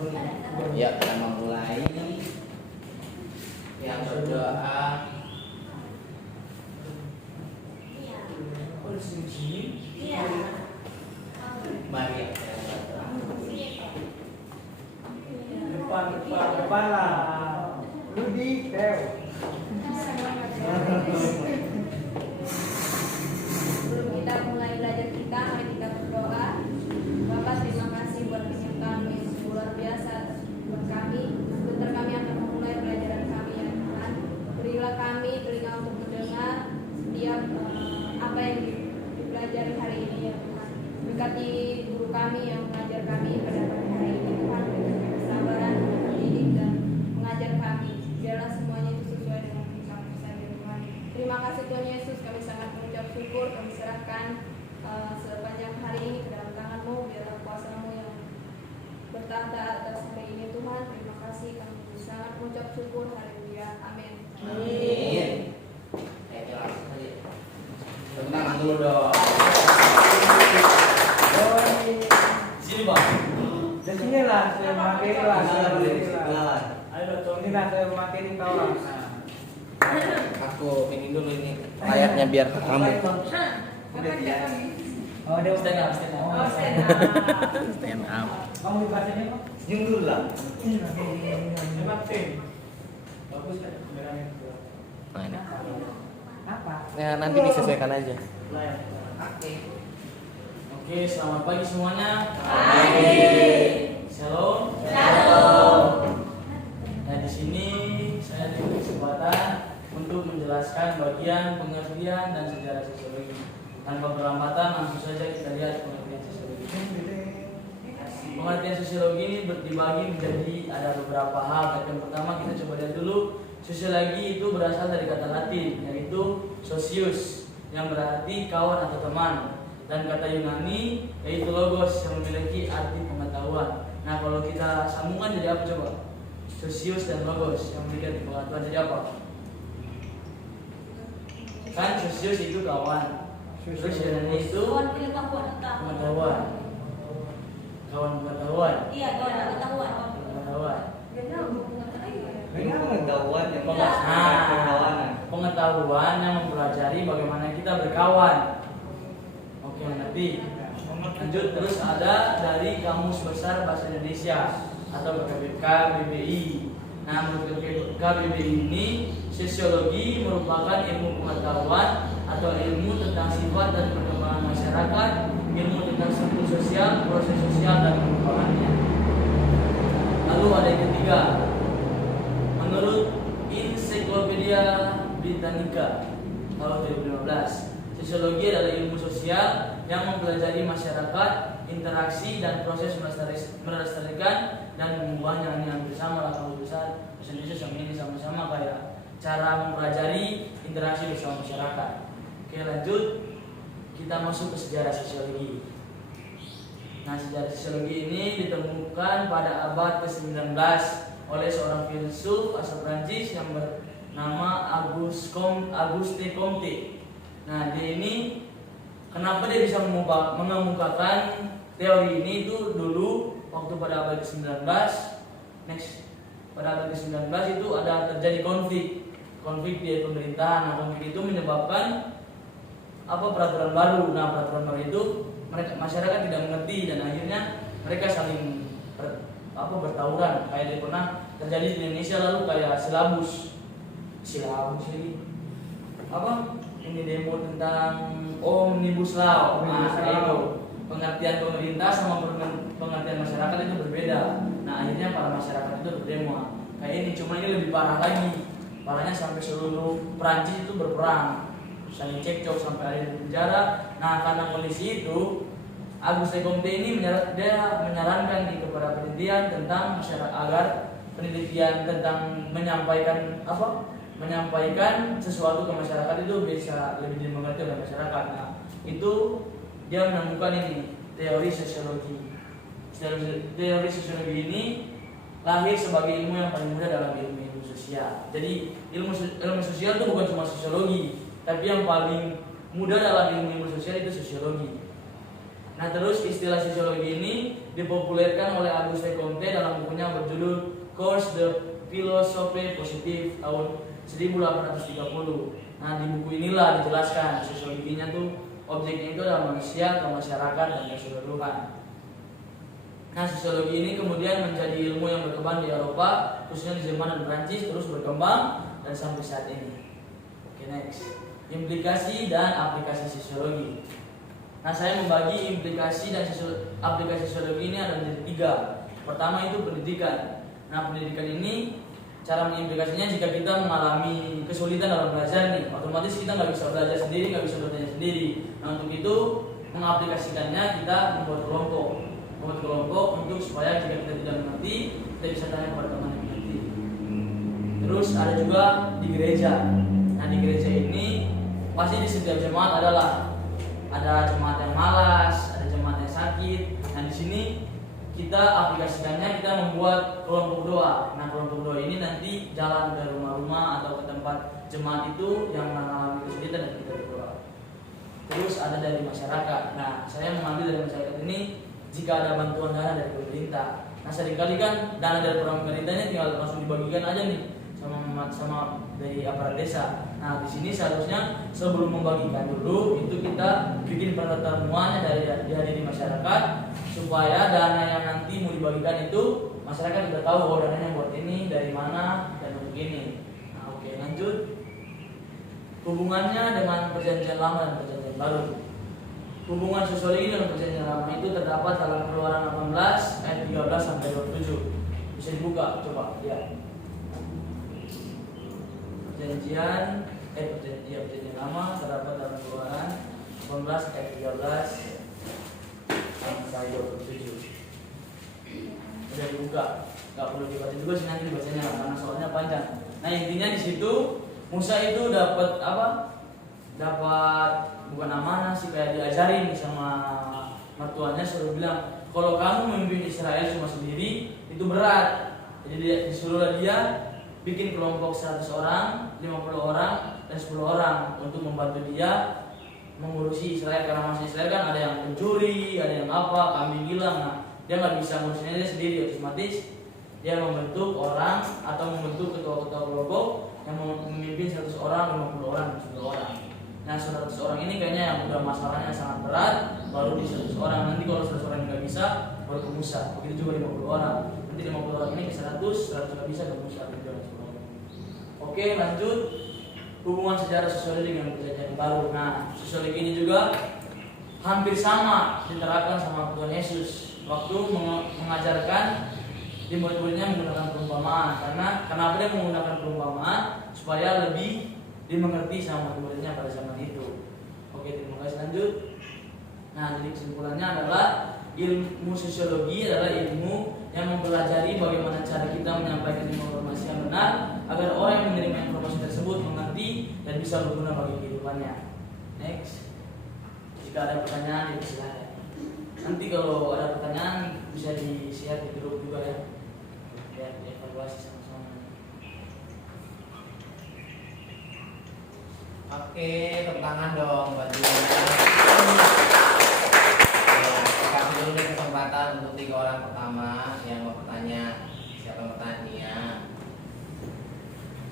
Ya, kita memulai yang berdoa. Mari depan lah. Rudi, Sebelum kita mulai belajar kita, mari kita berdoa. Bapak, terima kasih buat penyertaan yang luar biasa buat kami. Sebentar kami akan memulai pelajaran kami ya Tuhan. Berilah kami telinga untuk mendengar setiap apa yang dipelajari hari ini ya Tuhan. Berkati guru kami yang mengajar kami pada hari ini Tuhan. Berikan kesabaran, mendidik dan mengajar kami. Biarlah semuanya itu sesuai dengan firman-Mu saja Tuhan. Terima kasih Tuhan Yesus, kami sangat mengucap syukur, kami serahkan sepanjang hari ini ke dalam tangan-Mu. Biarlah kuasa-Mu yang bertahta atas hari ini Tuhan. Terima kasih, kami sangat mengucap syukur. Haleluya, amin. Amin. Langsung aja. Tepuk tangan dulu dong. Sini bang. Di sini lah, saya memakai lah. Ayo dong, ini lah saya memakai ini kawan. Aku ini dulu ini layarnya biar kamu. Oh, dia stand up. Stand up. Kamu dibacanya apa? Senyum dulu lah. Hemat tim. Bagus kan kameranya. Nah, ini. Apa? Ya, nanti disesuaikan aja. Layar. Oke, selamat pagi semuanya. Shalom. Nah, di sini saya diberi kesempatan untuk menjelaskan bagian pengertian dan sejarah sosiologi. Tanpa berlambatan, langsung saja kita lihat pengertian sosiologi. Pengertian sosiologi ini dibagi menjadi ada beberapa hal. Yang pertama kita coba lihat dulu. Sosiologi itu berasal dari kata Latin, yaitu socius, yang berarti kawan atau teman, dan kata Yunani yaitu logos, yang memiliki arti pengetahuan. Nah, kalau kita sambungkan jadi apa coba? Socius dan logos yang memiliki arti pengetahuan jadi apa? Kan socius itu kawan, terus Yunani itu pengetahuan. Kawan pengetahuan. Iya, kawan pengetahuan. Pengetahuan. Pengetahuan yang mempelajari bagaimana kita berkawan. Oke, nanti lanjut. Terus ada dari Kamus Besar Bahasa Indonesia atau KBBI. Nah, menurut KBBI ini sosiologi merupakan ilmu pengetahuan atau ilmu tentang sifat dan perkembangan masyarakat, ilmu tentang struktur sosial, proses sosial dan pengembangannya. Lalu ada yang ketiga. Menurut Ensiklopedia Britannica tahun 2015, sosiologi adalah ilmu sosial yang mempelajari masyarakat, interaksi dan proses melestarikan dan mengubahnya. Ini hampir sama lah kalau besar bahasa Indonesia sama ini sama-sama kayak cara mempelajari interaksi bersama masyarakat. Oke, lanjut kita masuk ke sejarah sosiologi. Nah, sejarah sosiologi ini ditemukan pada abad ke-19 oleh seorang filsuf asal Prancis yang bernama Auguste Comte. Nah, dia ini kenapa dia bisa mengemukakan teori ini itu dulu waktu pada abad ke-19. Pada abad ke-19 itu ada terjadi konflik di pemerintahan. Nah, konflik itu menyebabkan peraturan baru. Nah, peraturan baru itu masyarakat tidak mengerti dan akhirnya mereka saling bertawuran. Kayak dia pernah terjadi di Indonesia lalu kayak silabus ini ini demo tentang Omnibus Law. Nah, itu pengertian pemerintah sama pengertian masyarakat itu berbeda. Nah, akhirnya para masyarakat itu berdemo kayak ini. Cuma ini lebih parah lagi. Parahnya sampai seluruh Perancis itu berperang, saling cekcok sampai ada di penjara. Nah, karena kondisi itu Auguste Comte ini menyarankan kepada penelitian tentang masyarakat agar penelitian tentang menyampaikan sesuatu ke masyarakat itu bisa lebih dimengerti oleh masyarakat. Nah, itu dia menemukan ini teori sosiologi. Teori sosiologi ini lahir sebagai ilmu yang paling mudah dalam ilmu sosial. Jadi ilmu sosial itu bukan cuma sosiologi, tapi yang paling mudah dalam ilmu sosial itu sosiologi. Nah, terus istilah sosiologi ini dipopulerkan oleh Auguste Comte dalam bukunya berjudul Cours de Philosophie Positive tahun 1830. Nah, di buku inilah dijelaskan sosiologinya tuh objeknya itu adalah manusia, masyarakat, dan keseluruhan. Nah, sosiologi ini kemudian menjadi ilmu yang berkembang di Eropa, khususnya di Jerman dan Prancis, terus berkembang dan sampai saat ini. Oke, next. Implikasi dan aplikasi sosiologi. Nah, saya membagi implikasi dan aplikasi sosiologi ini ada menjadi 3. Pertama itu pendidikan. Nah, pendidikan ini cara mengimplikasinya jika kita mengalami kesulitan dalam belajar nih, otomatis kita nggak bisa belajar sendiri, nggak bisa bertanya sendiri. Nah, untuk itu mengaplikasikannya kita membuat kelompok untuk supaya jika kita tidak mengerti, kita bisa tanya kepada teman yang mengerti. Terus ada juga di gereja. Nah, di gereja ini pasti di setiap jemaat ada jemaat yang malas, ada jemaat yang sakit. Nah, di sini kita aplikasikannya, kita membuat kelompok doa. Nah, kelompok doa ini nanti jalan ke rumah-rumah atau ke tempat jemaat itu yang mengalami kesulitan dan kita berdoa. Terus ada dari masyarakat. Nah, saya mengambil dari masyarakat ini jika ada bantuan dana dari pemerintah. Nah, seringkali kan dana dari pemerintahnya tinggal langsung dibagikan aja nih sama dari aparat desa. Nah, di sini seharusnya sebelum membagikan dulu itu kita bikin pertemuannya dihadiri masyarakat supaya dana yang nanti mau dibagikan itu masyarakat sudah tahu oh dananya buat ini, dari mana, dan untuk ini. Nah, oke, lanjut. Hubungannya dengan perjanjian lama dan perjanjian baru. Hubungan sosiologi dengan perjanjian lama itu terdapat dalam Keluaran 18 ayat 13 sampai 27. Bisa dibuka, coba lihat. Perjanjian lama terdapat dalam Keluaran 18 ayat 13 sampai 27. Sudah dibuka, nggak perlu dibaca juga sih, nanti dibacanya karena soalnya panjang. Nah, intinya di situ Musa itu dapat apa? Dapat bukan amanah sih, kayak diajarin sama mertuanya, suruh bilang kalau kamu memimpin Israel cuma sendiri itu berat. Jadi dia disuruh dia bikin kelompok 100 orang, 50 orang, dan 10 orang untuk membantu dia mengurusi Israel. Karena masih Israel kan ada yang pencuri, ada yang apa, kambing hilang. Nah, dia nggak bisa ngurusinnya dia sendiri, otomatis dia membentuk orang atau membentuk ketua-ketua kelompok yang memimpin 100 orang, 50 orang, 10 orang. Nah, 100 orang ini kayaknya yang udah masalahnya sangat berat, baru di 100 orang. Nanti kalau 100 orang nggak bisa, baru ke Musa. Begitu juga 50 orang. Nanti 50 orang ini ke 100 nggak bisa ke Musa. Oke, lanjut. Hubungan sejarah sosiologi dengan perjanjian baru. Nah, sosiologi ini juga hampir sama diterapkan sama Tuhan Yesus waktu mengajarkan di murid-muridnya menggunakan perumpamaan. Karena kenapa dia menggunakan perumpamaan? Supaya lebih dimengerti sama murid-muridnya pada zaman itu. Oke, terima kasih. Lanjut. Nah, jadi kesimpulannya adalah ilmu sosiologi adalah ilmu yang mempelajari bagaimana cara kita menyampaikan informasi yang benar agar orang yang menerima informasi tersebut mengerti dan bisa berguna bagi kehidupannya. Next. Jika ada pertanyaan, silakan. Nanti kalau ada pertanyaan bisa di-share di grup juga ya. Biar dievaluasi sama-sama. Oke, tepuk tangan dong buat Julia. Kasih dulu deh kesempatan untuk 3 orang pertama yang mau bertanya. Siapa yang bertanya?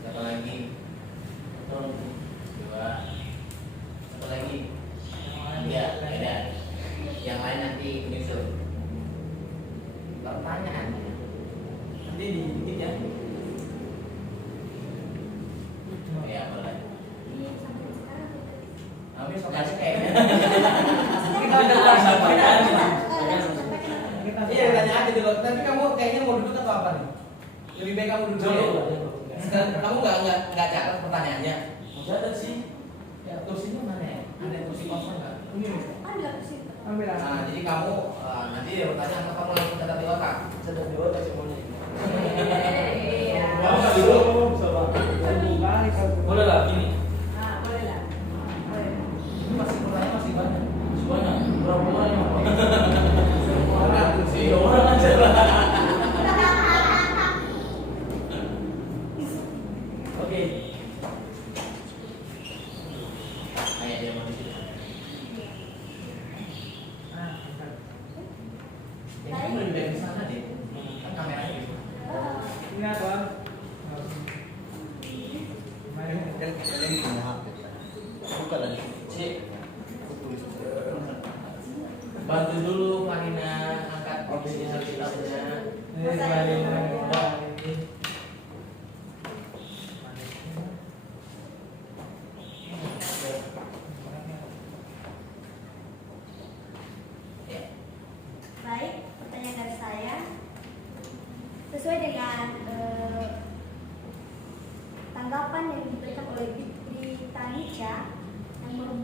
Siapa lagi? 2. Satu lagi. Ya, beda. Yang lain nanti menyusul. Pertanyaan. Nanti dikit ya. Oh ya, boleh. Sampai sekarang Tapi sokanya kayaknya. Kita sampaikan. Iya, tanya aja dulu. Tapi kamu kayaknya mau duduk atau apa nih? Lebih baik kamu duduk dulu. Kamu nggak catat pertanyaannya? Catat sih. Ya, kursinya mana ya? Ada kursi kosong nggak? ada di situ. Nah, jadi kamu nanti dia bertanya atau kamu langsung catat di otak? Catat di otak semuanya. Iya. Boleh lah gini. Ah, boleh lah. Boleh. Ini masih pertanyaan masih banyak. Semuanya. Berapa orang yang mau? Orang sih. 3 orang aja lah. Oke. Kayak dia mau di situ. sini harus kita punya. Baik, pertanyaan dari saya sesuai dengan tanggapan yang diberikan oleh Britannica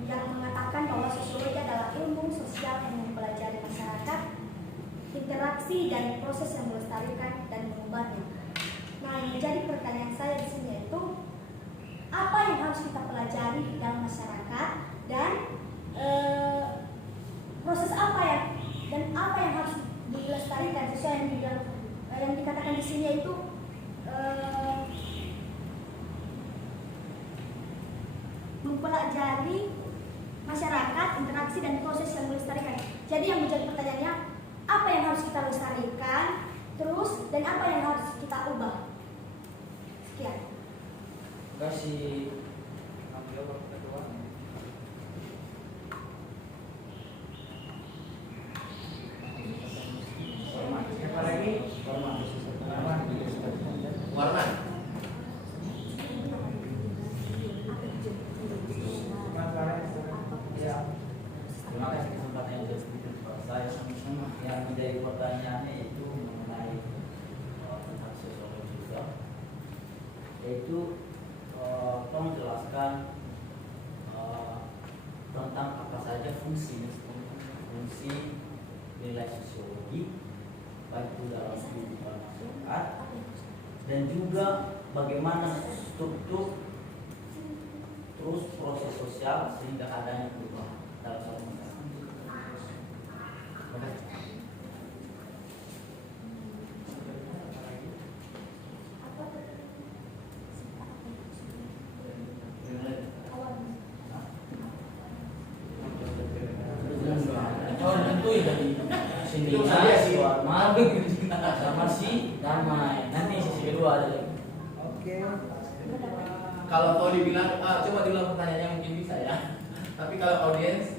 yang mengatakan bahwa sosiologi adalah ilmu sosial yang mempelajari masyarakat, interaksi dan proses yang melestarikan dan mengubahnya. Nah, yang menjadi pertanyaan saya di sini yaitu apa yang harus kita pelajari di dalam masyarakat dan proses apa yang harus dilestarikan sesuai yang dikatakan di sini yaitu mempelajari masyarakat, interaksi dan proses yang melestarikan. Jadi yang menjadi pertanyaannya apa yang harus kita lestarikan, terus dan apa yang harus kita ubah. Sekian. Kasih ambil kedua. Apa lagi? Warna. Terima kasih kesempatan yang sudah diberikan kepada saya sama-sama. Yang menjadi pertanyaannya itu mengenai tentang sosiologi juga, yaitu tolong jelaskan tentang apa saja fungsi nilai sosiologi baik itu dalam kehidupan masyarakat dan juga bagaimana struktur terus proses sosial sehingga adanya perubahan dalam satu masyarakat. Oh, tentu ya dari sini sama si damai. Nanti sisi kedua ada lagi. Oke. Kalau kau dibilang, coba diulang pertanyaannya mungkin bisa ya. Tapi kalau audiens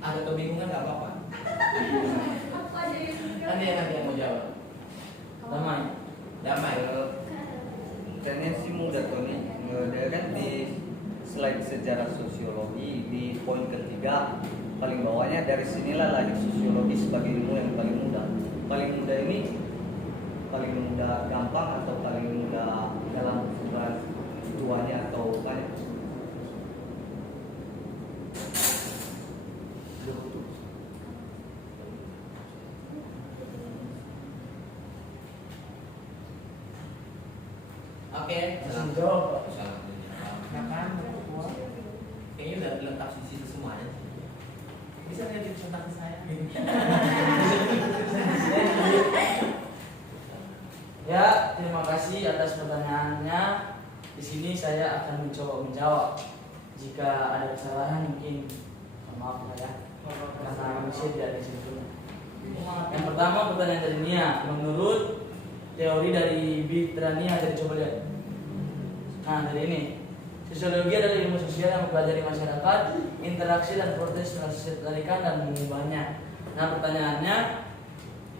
ada kebingungan nggak apa-apa. Nanti yang mau jawab. Damai. Damai. Kayaknya sih mudah Tony. Dia kan di slide sejarah sosiologi di poin ketiga paling bawahnya dari sinilah lahir sosiologi sebagai ilmu yang paling mudah. Paling mudah ini paling mudah gampang atau paling mudah dalam sebelah tuanya atau banyak? Oke. Langsung jawab. Kayaknya udah lengkap di situ semuanya. Bisa lihat di presentasi saya. Ya, terima kasih atas pertanyaannya. Di sini saya akan mencoba menjawab. Jika ada kesalahan mungkin maaf lah ya, karena manusia tidak ada sempurna. Yang pertama pertanyaan dari Nia, menurut teori dari Britannica, jadi coba lihat. Nah, dari ini. Sosiologi adalah ilmu sosial yang mempelajari masyarakat, interaksi dan proses melestarikan dan mengubahnya. Nah, pertanyaannya,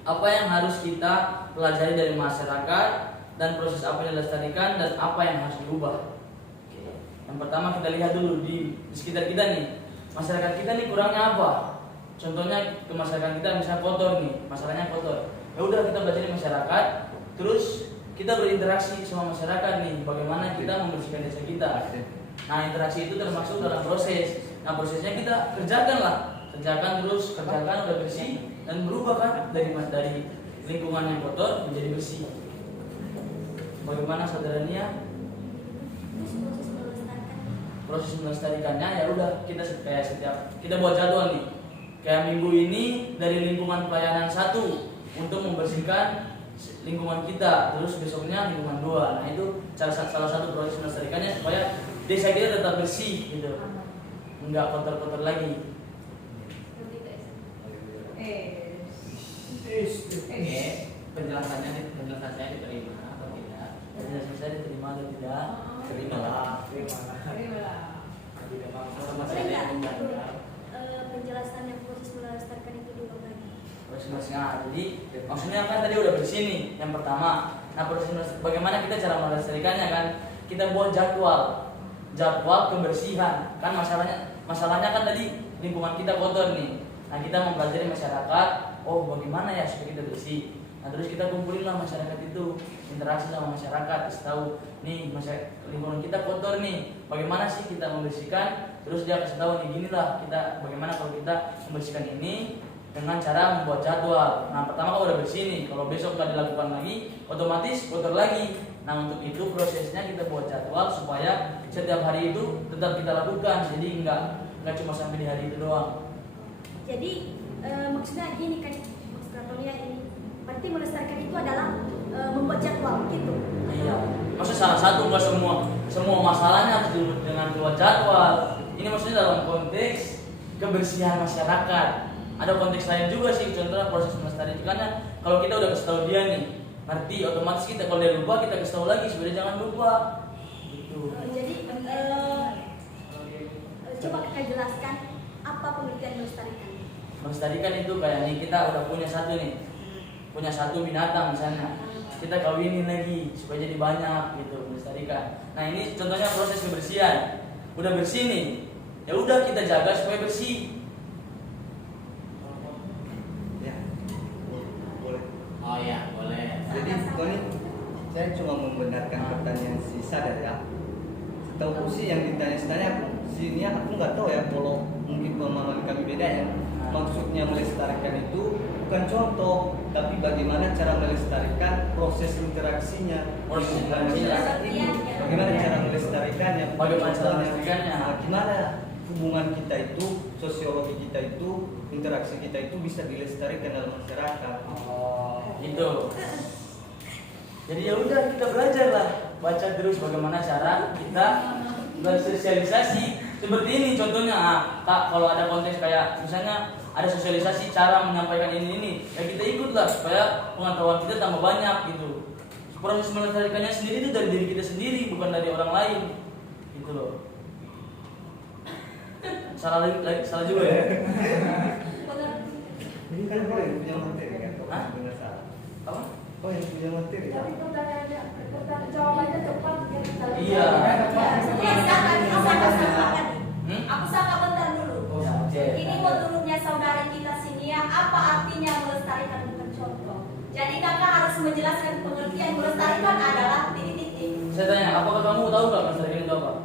apa yang harus kita pelajari dari masyarakat dan proses apa yang dilestarikan dan apa yang harus diubah? Oke. Yang pertama kita lihat dulu di sekitar kita nih, masyarakat kita nih kurangnya apa? Contohnya ke masyarakat kita misalnya kotor nih, masalahnya kotor. Ya udah kita belajar di masyarakat, terus kita berinteraksi sama masyarakat nih, bagaimana kita membersihkan desa kita. Nah, interaksi itu termasuk dalam proses. Nah, prosesnya kita kerjakan terus kerjakan udah bersih dan berubah kan dari lingkungan yang kotor menjadi bersih. Bagaimana saudaranya? Proses melestarikannya ya udah kita kayak setiap kita buat jadwal nih. Kayak minggu ini dari lingkungan pelayanan 1 untuk membersihkan lingkungan kita, terus besoknya lingkungan 2. Nah, itu salah satu proses melestarikannya supaya desa kita tetap bersih gitu, nggak kotor-kotor lagi. Penjelasan saya diterima atau tidak? Penjelasan saya diterima atau tidak? Terimalah. Boleh nggak penjelasan yang proses melestarikan itu diulang lagi? proses melestarikan. Jadi maksudnya kan tadi udah bersih nih yang pertama. Nah proses bagaimana kita cara melestarikannya kan? Kita buat jadwal kebersihan. Kan masalahnya kan tadi lingkungan kita kotor nih. Nah kita mempelajari masyarakat. Oh bagaimana ya supaya kita bersih. Nah terus kita kumpulin lah masyarakat itu, interaksi sama masyarakat, terus tahu nih lingkungan kita kotor nih, bagaimana sih kita membersihkan. Terus dia kasih tahu nih gini lah kita bagaimana kalau kita membersihkan ini dengan cara membuat jadwal. Nah pertama kalau udah bersih nih, kalau besok nggak dilakukan lagi, otomatis kotor lagi. Nah untuk itu prosesnya kita buat jadwal supaya setiap hari itu tetap kita lakukan, jadi nggak cuma sampai di hari itu doang. Jadi maksudnya gini kan, Mas Kratonia ini berarti melestarikan itu adalah membuat jadwal gitu. Iya, maksudnya salah satu nggak semua masalahnya harus dengan buat jadwal. Ini maksudnya dalam konteks kebersihan masyarakat. Ada konteks lain juga sih, contohnya proses melestarikannya. Kalau kita udah kasih tahu dia nih, ngerti otomatis kita kalau dia lupa kita kasih tahu lagi sebenarnya jangan lupa. Gitu. Jadi coba kakak jelaskan apa pengertian melestarikan. Melestarikan itu kayak nih kita udah punya satu binatang misalnya, kita kawinin lagi supaya jadi banyak gitu, melestarikan. Nah ini contohnya proses kebersihan, udah bersih nih, ya udah kita jaga supaya bersih. Ya, boleh. Oh iya, boleh. Jadi Tony, saya cuma membenarkan pertanyaan si Sadar ya. Setahu sih yang ditanya-tanya sini aku nggak tahu ya, kalau mungkin pemahaman kami beda ya. Maksudnya melestarikan itu bukan contoh, tapi bagaimana cara melestarikan proses interaksinya. Proses Dengan masyarakat ini. Bagaimana cara melestarikannya? Bagaimana cara melestarikannya? Nah, gimana hubungan kita itu, sosiologi kita itu, interaksi kita itu bisa dilestarikan dalam masyarakat. Oh, gitu. Jadi ya udah kita belajar lah, baca terus bagaimana cara kita bersosialisasi. Seperti ini contohnya, Kak, kalau ada konteks kayak misalnya ada sosialisasi cara menyampaikan ini, ya kita ikut lah supaya pengetahuan kita tambah banyak gitu. Proses melestarikannya sendiri itu dari diri kita sendiri, bukan dari orang lain, gitu loh. Salah juga ya. Ini kan kau yang punya materi kan? Hah? Benar salah. Apa? Kau yang punya materi. Tapi jawabannya cepat. Iya. Aku sangka bentar dulu. Ini menurutnya saudara kita sini ya, apa artinya melestarikan bukan contoh? Jadi kakak harus menjelaskan pengertian melestarikan adalah titik-titik. Saya tanya, apakah kamu tahu nggak melestarikan itu apa?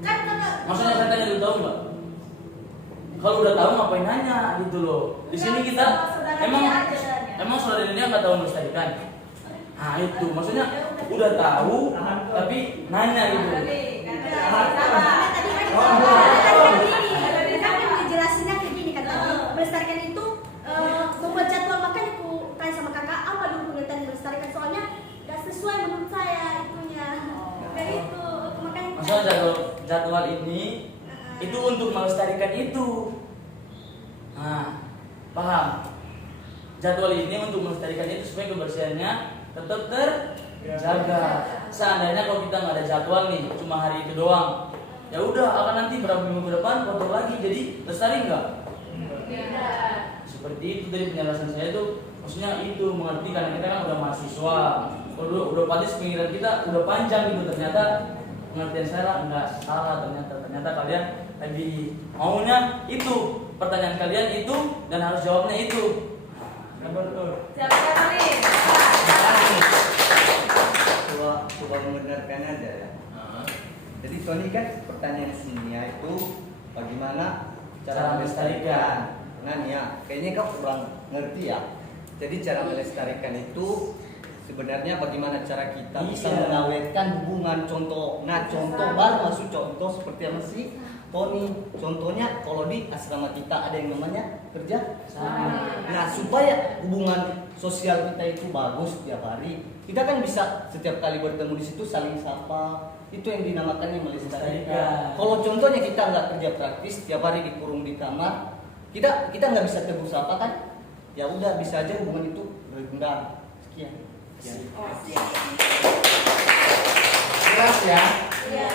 Kan kakak. Maksudnya saya tanya dulu, tahu nggak? Kalau udah tahu ngapain nanya gitu loh. Di sini kita emang saudara dia nggak tahu melestarikan. Nah itu maksudnya udah tahu tapi nanya gitu. Tadi kan dijelasinnya kayak gini kan, melestarikan itu membuat jadwal. Makanya aku tanya sama kakak apa dulu pengertian melestarikan, soalnya gak sesuai menurut saya itunya. Kayak itu makanya. Maksudnya jadwal ini itu untuk melestarikan itu. Nah, paham? Jadwal ini untuk melestarikan itu supaya kebersihannya tetap terjaga. Seandainya kalau kita nggak ada jadwal nih, cuma hari itu doang, ya udah akan nanti berapa minggu ke depan kotor lagi, jadi lestari nggak? Seperti itu dari penjelasan saya itu, maksudnya itu mengerti karena kita kan udah mahasiswa, udah pasti pemikiran kita udah panjang gitu, ternyata pengertian saya nggak salah, ternyata kalian lebih maunya itu, pertanyaan kalian itu dan harus jawabnya itu. Siapa nih? Coba membenarkan aja ya. Jadi Tony kan pertanyaan sini itu bagaimana cara melestarikan. Nah nih ya, kayaknya kau kurang ngerti ya. Jadi cara melestarikan itu sebenarnya bagaimana cara kita bisa mengawetkan hubungan. Contoh baru masuk contoh seperti apa sih Tony. Contohnya kalau di asrama kita ada yang namanya kerja sama. Nah supaya hubungan sosial kita itu bagus setiap hari, kita kan bisa setiap kali bertemu di situ saling sapa. Itu yang dinamakannya melestarikan. Kalau contohnya kita nggak kerja praktis, setiap hari dikurung di kamar, kita nggak bisa tegur sapa kan? Ya udah bisa aja hubungan itu berkembang. Sekian. Jelas ya? Iya.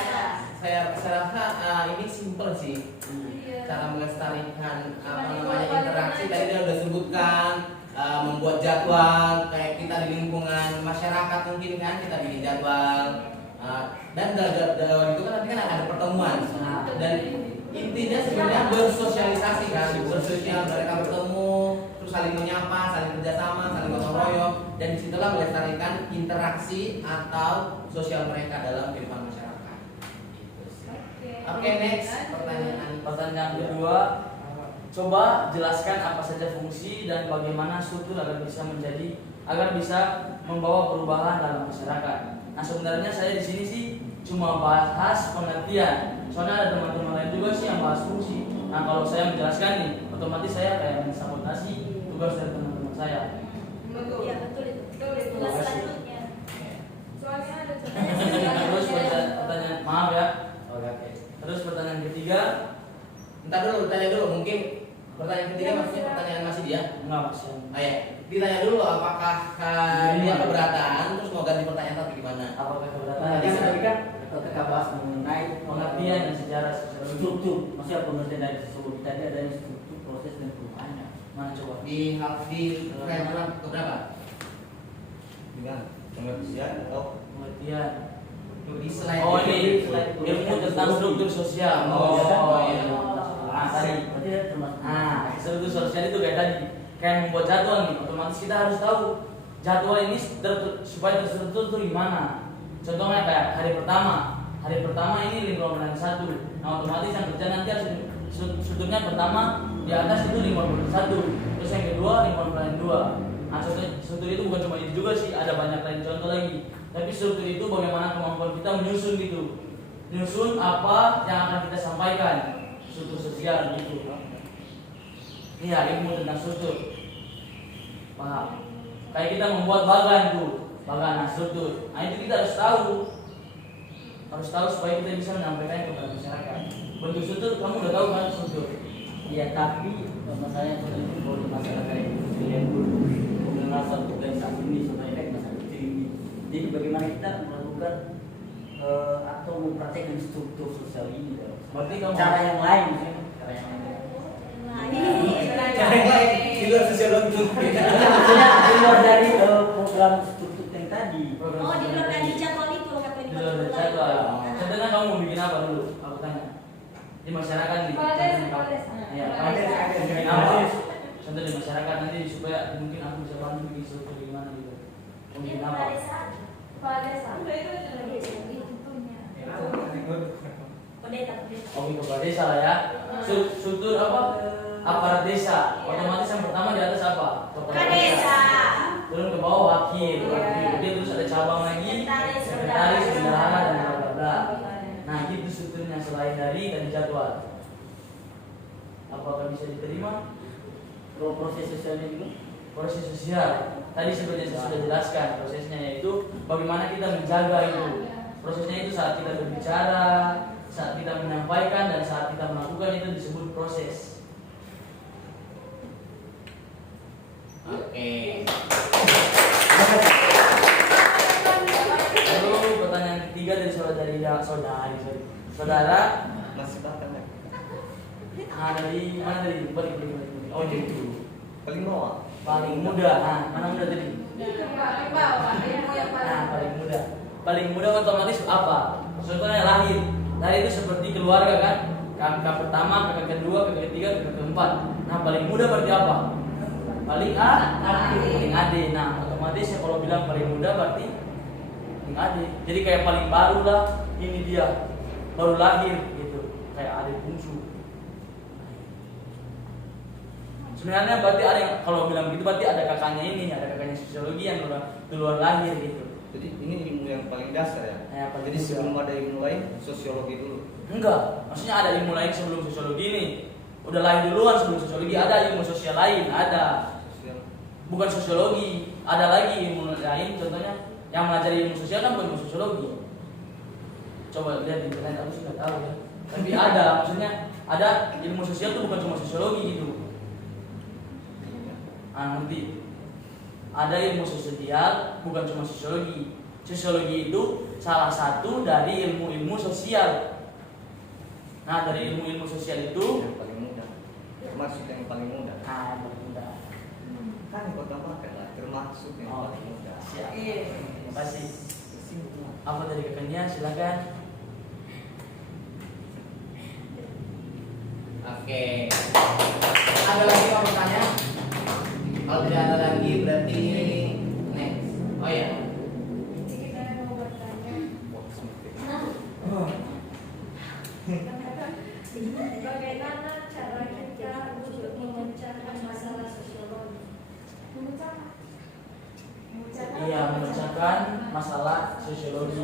Saya rasa ini simple sih. Cara melestarikan interaksi tadi dia udah sebutkan membuat jadwal kayak kita di lingkungan masyarakat mungkin kan kita bikin jadwal dan jadwal itu kan nanti kan ada pertemuan dan intinya sebenarnya bersosialisasi kan bersosial mereka bertemu terus saling menyapa saling kerjasama saling gotong royong dan disitulah melestarikan interaksi atau sosial mereka dalam kehidupan masyarakat. Oke, next Pertanyaan kedua, coba jelaskan apa saja fungsi dan bagaimana struktur agar bisa membawa perubahan dalam masyarakat. Nah sebenarnya saya di sini sih cuma bahas pengertian. Soalnya ada teman-teman lain juga sih yang bahas fungsi. Nah kalau saya menjelaskan nih, otomatis saya kayak mensabotasi tugas dari teman-teman saya. Iya betul itu. Tugas selanjutnya. Soalnya ada Terus pertanyaan, maaf ya. Oke. Terus pertanyaan ketiga, Entar dulu, tanya dulu mungkin pertanyaan ketiga maksudnya pertanyaan masih dia? enggak mas. Ya, ditanya dulu apakah dia keberatan terus mau ganti pertanyaan atau gimana? Apakah keberatan? Tadi tadi kan kita bahas mengenai Pengertian dan sejarah struktur, maksudnya pengertian dari sosiologi tadi adanya struktur, proses dan perubahannya. Mana coba? Di framework keberapa? Dengan pengertian atau Pengertian. Di slide. Oh ini ilmu tentang struktur sosial. Oh iya. Nah tadi. berarti ya termasuk. Nah struktur sosial itu kayak tadi, kayak membuat jadwal nih. Otomatis kita harus tahu jadwal ini supaya terstruktur tuh gimana. Contohnya kayak hari pertama ini lingkungan pelayanan 1. Nah otomatis yang kerja nanti harus strukturnya pertama di atas itu lingkungan pelayanan 1, terus yang kedua lingkungan pelayanan 2. Nah struktur itu bukan cuma itu juga sih, ada banyak lain contoh lagi. Tapi struktur itu bagaimana kemampuan kita menyusun gitu, menyusun apa yang akan kita sampaikan, struktur sosial gitu. Iya ilmu tentang struktur. Paham? Kayak kita membuat bagan tuh, bagan struktur. Nah itu kita harus tahu supaya kita bisa menyampaikan kepada masyarakat. Bentuk struktur kamu udah tahu kan struktur? Iya tapi masalahnya kalau itu kalau di masyarakat itu pilihan dulu mengenal satu organisasi ini supaya efek masyarakat kecil ini. Jadi bagaimana kita melakukan atau mempraktekkan struktur sosial ini? Berarti kamu Cara yang lain, cara yang lain. Nah ini Cara yang lain di luar sosiologi. Maksudnya di luar dari program struktur yang tadi. Oh di luar dari jadwal itu kata di luar dari jadwal. Contohnya kamu mau bikin apa dulu? Aku tanya. Di masyarakat nih. Iya, bikin apa? Contoh di masyarakat nanti supaya mungkin aku bisa bantu bikin struktur gimana gitu. Mau bikin apa? Kepala desa. Pendeta. Oke kepala desa lah ya. Struktur apa? Aparat desa. Otomatis yang pertama di atas apa? Kepala Desa. Turun ke bawah wakil. Kemudian terus ada cabang lagi. Sekretaris, bendahara dan bla bla bla. Nah gitu strukturnya selain dari jadwal. Apakah bisa diterima? Proses sosialnya juga. Proses sosial. Tadi sebenarnya saya sudah jelaskan prosesnya, yaitu bagaimana kita menjaga itu. Prosesnya itu saat kita berbicara, saat kita menyampaikan, dan saat kita melakukan itu disebut proses. Oke. Lalu pertanyaan ketiga dari saudara. masih bahkan ya. Nah dari mana tadi? Balik. Oh itu. Paling bawah. Paling muda. Nah mana muda tadi? Paling bawah, ilmu yang Nah paling muda. Paling muda otomatis apa? Contohnya lahir. Lahir itu seperti keluarga kan? Kakak pertama, kakak kedua, kakak ketiga, kakak keempat. Nah paling muda berarti apa? Paling paling adik. Nah otomatis ya kalau bilang paling muda berarti paling adik. Jadi kayak paling baru lah. Ini dia baru lahir gitu. Kayak adik bungsu. Sebenarnya berarti ada yang kalau bilang gitu berarti ada kakaknya ini, ada kakaknya sosiologi yang duluan lahir gitu. Jadi ini ilmu yang paling dasar ya. Ya, paling Jadi dasar. sebelum ada ilmu lain, sosiologi dulu. Enggak, maksudnya ada ilmu lain sebelum sosiologi ini. Udah lahir duluan sebelum sosiologi, ada ilmu sosial lain, ada. Sosial. Bukan sosiologi, ada lagi ilmu lain contohnya yang mengajari ilmu sosial kan bukan ilmu sosiologi. Coba lihat di internet, aku sih nggak tahu ya. Tapi ada, maksudnya ada ilmu sosial itu bukan cuma sosiologi gitu. Nanti ada ilmu sosial bukan cuma sosiologi. Sosiologi itu salah satu dari ilmu-ilmu sosial. Nah dari ilmu-ilmu sosial itu Yang paling mudah. Maksud yang paling mudah. paling mudah. kan kota makan lah termasuk yang Oh, paling mudah. siap. Iya. Terima kasih. Apa dari kakaknya? Silakan. Oke. Ada lagi mau bertanya? Kalau tidak ada lagi berarti next. Oh ya. Kita mau bertanya. Bagaimana cara kita untuk memecahkan masalah sosiologi? Iya, memecahkan masalah sosiologi.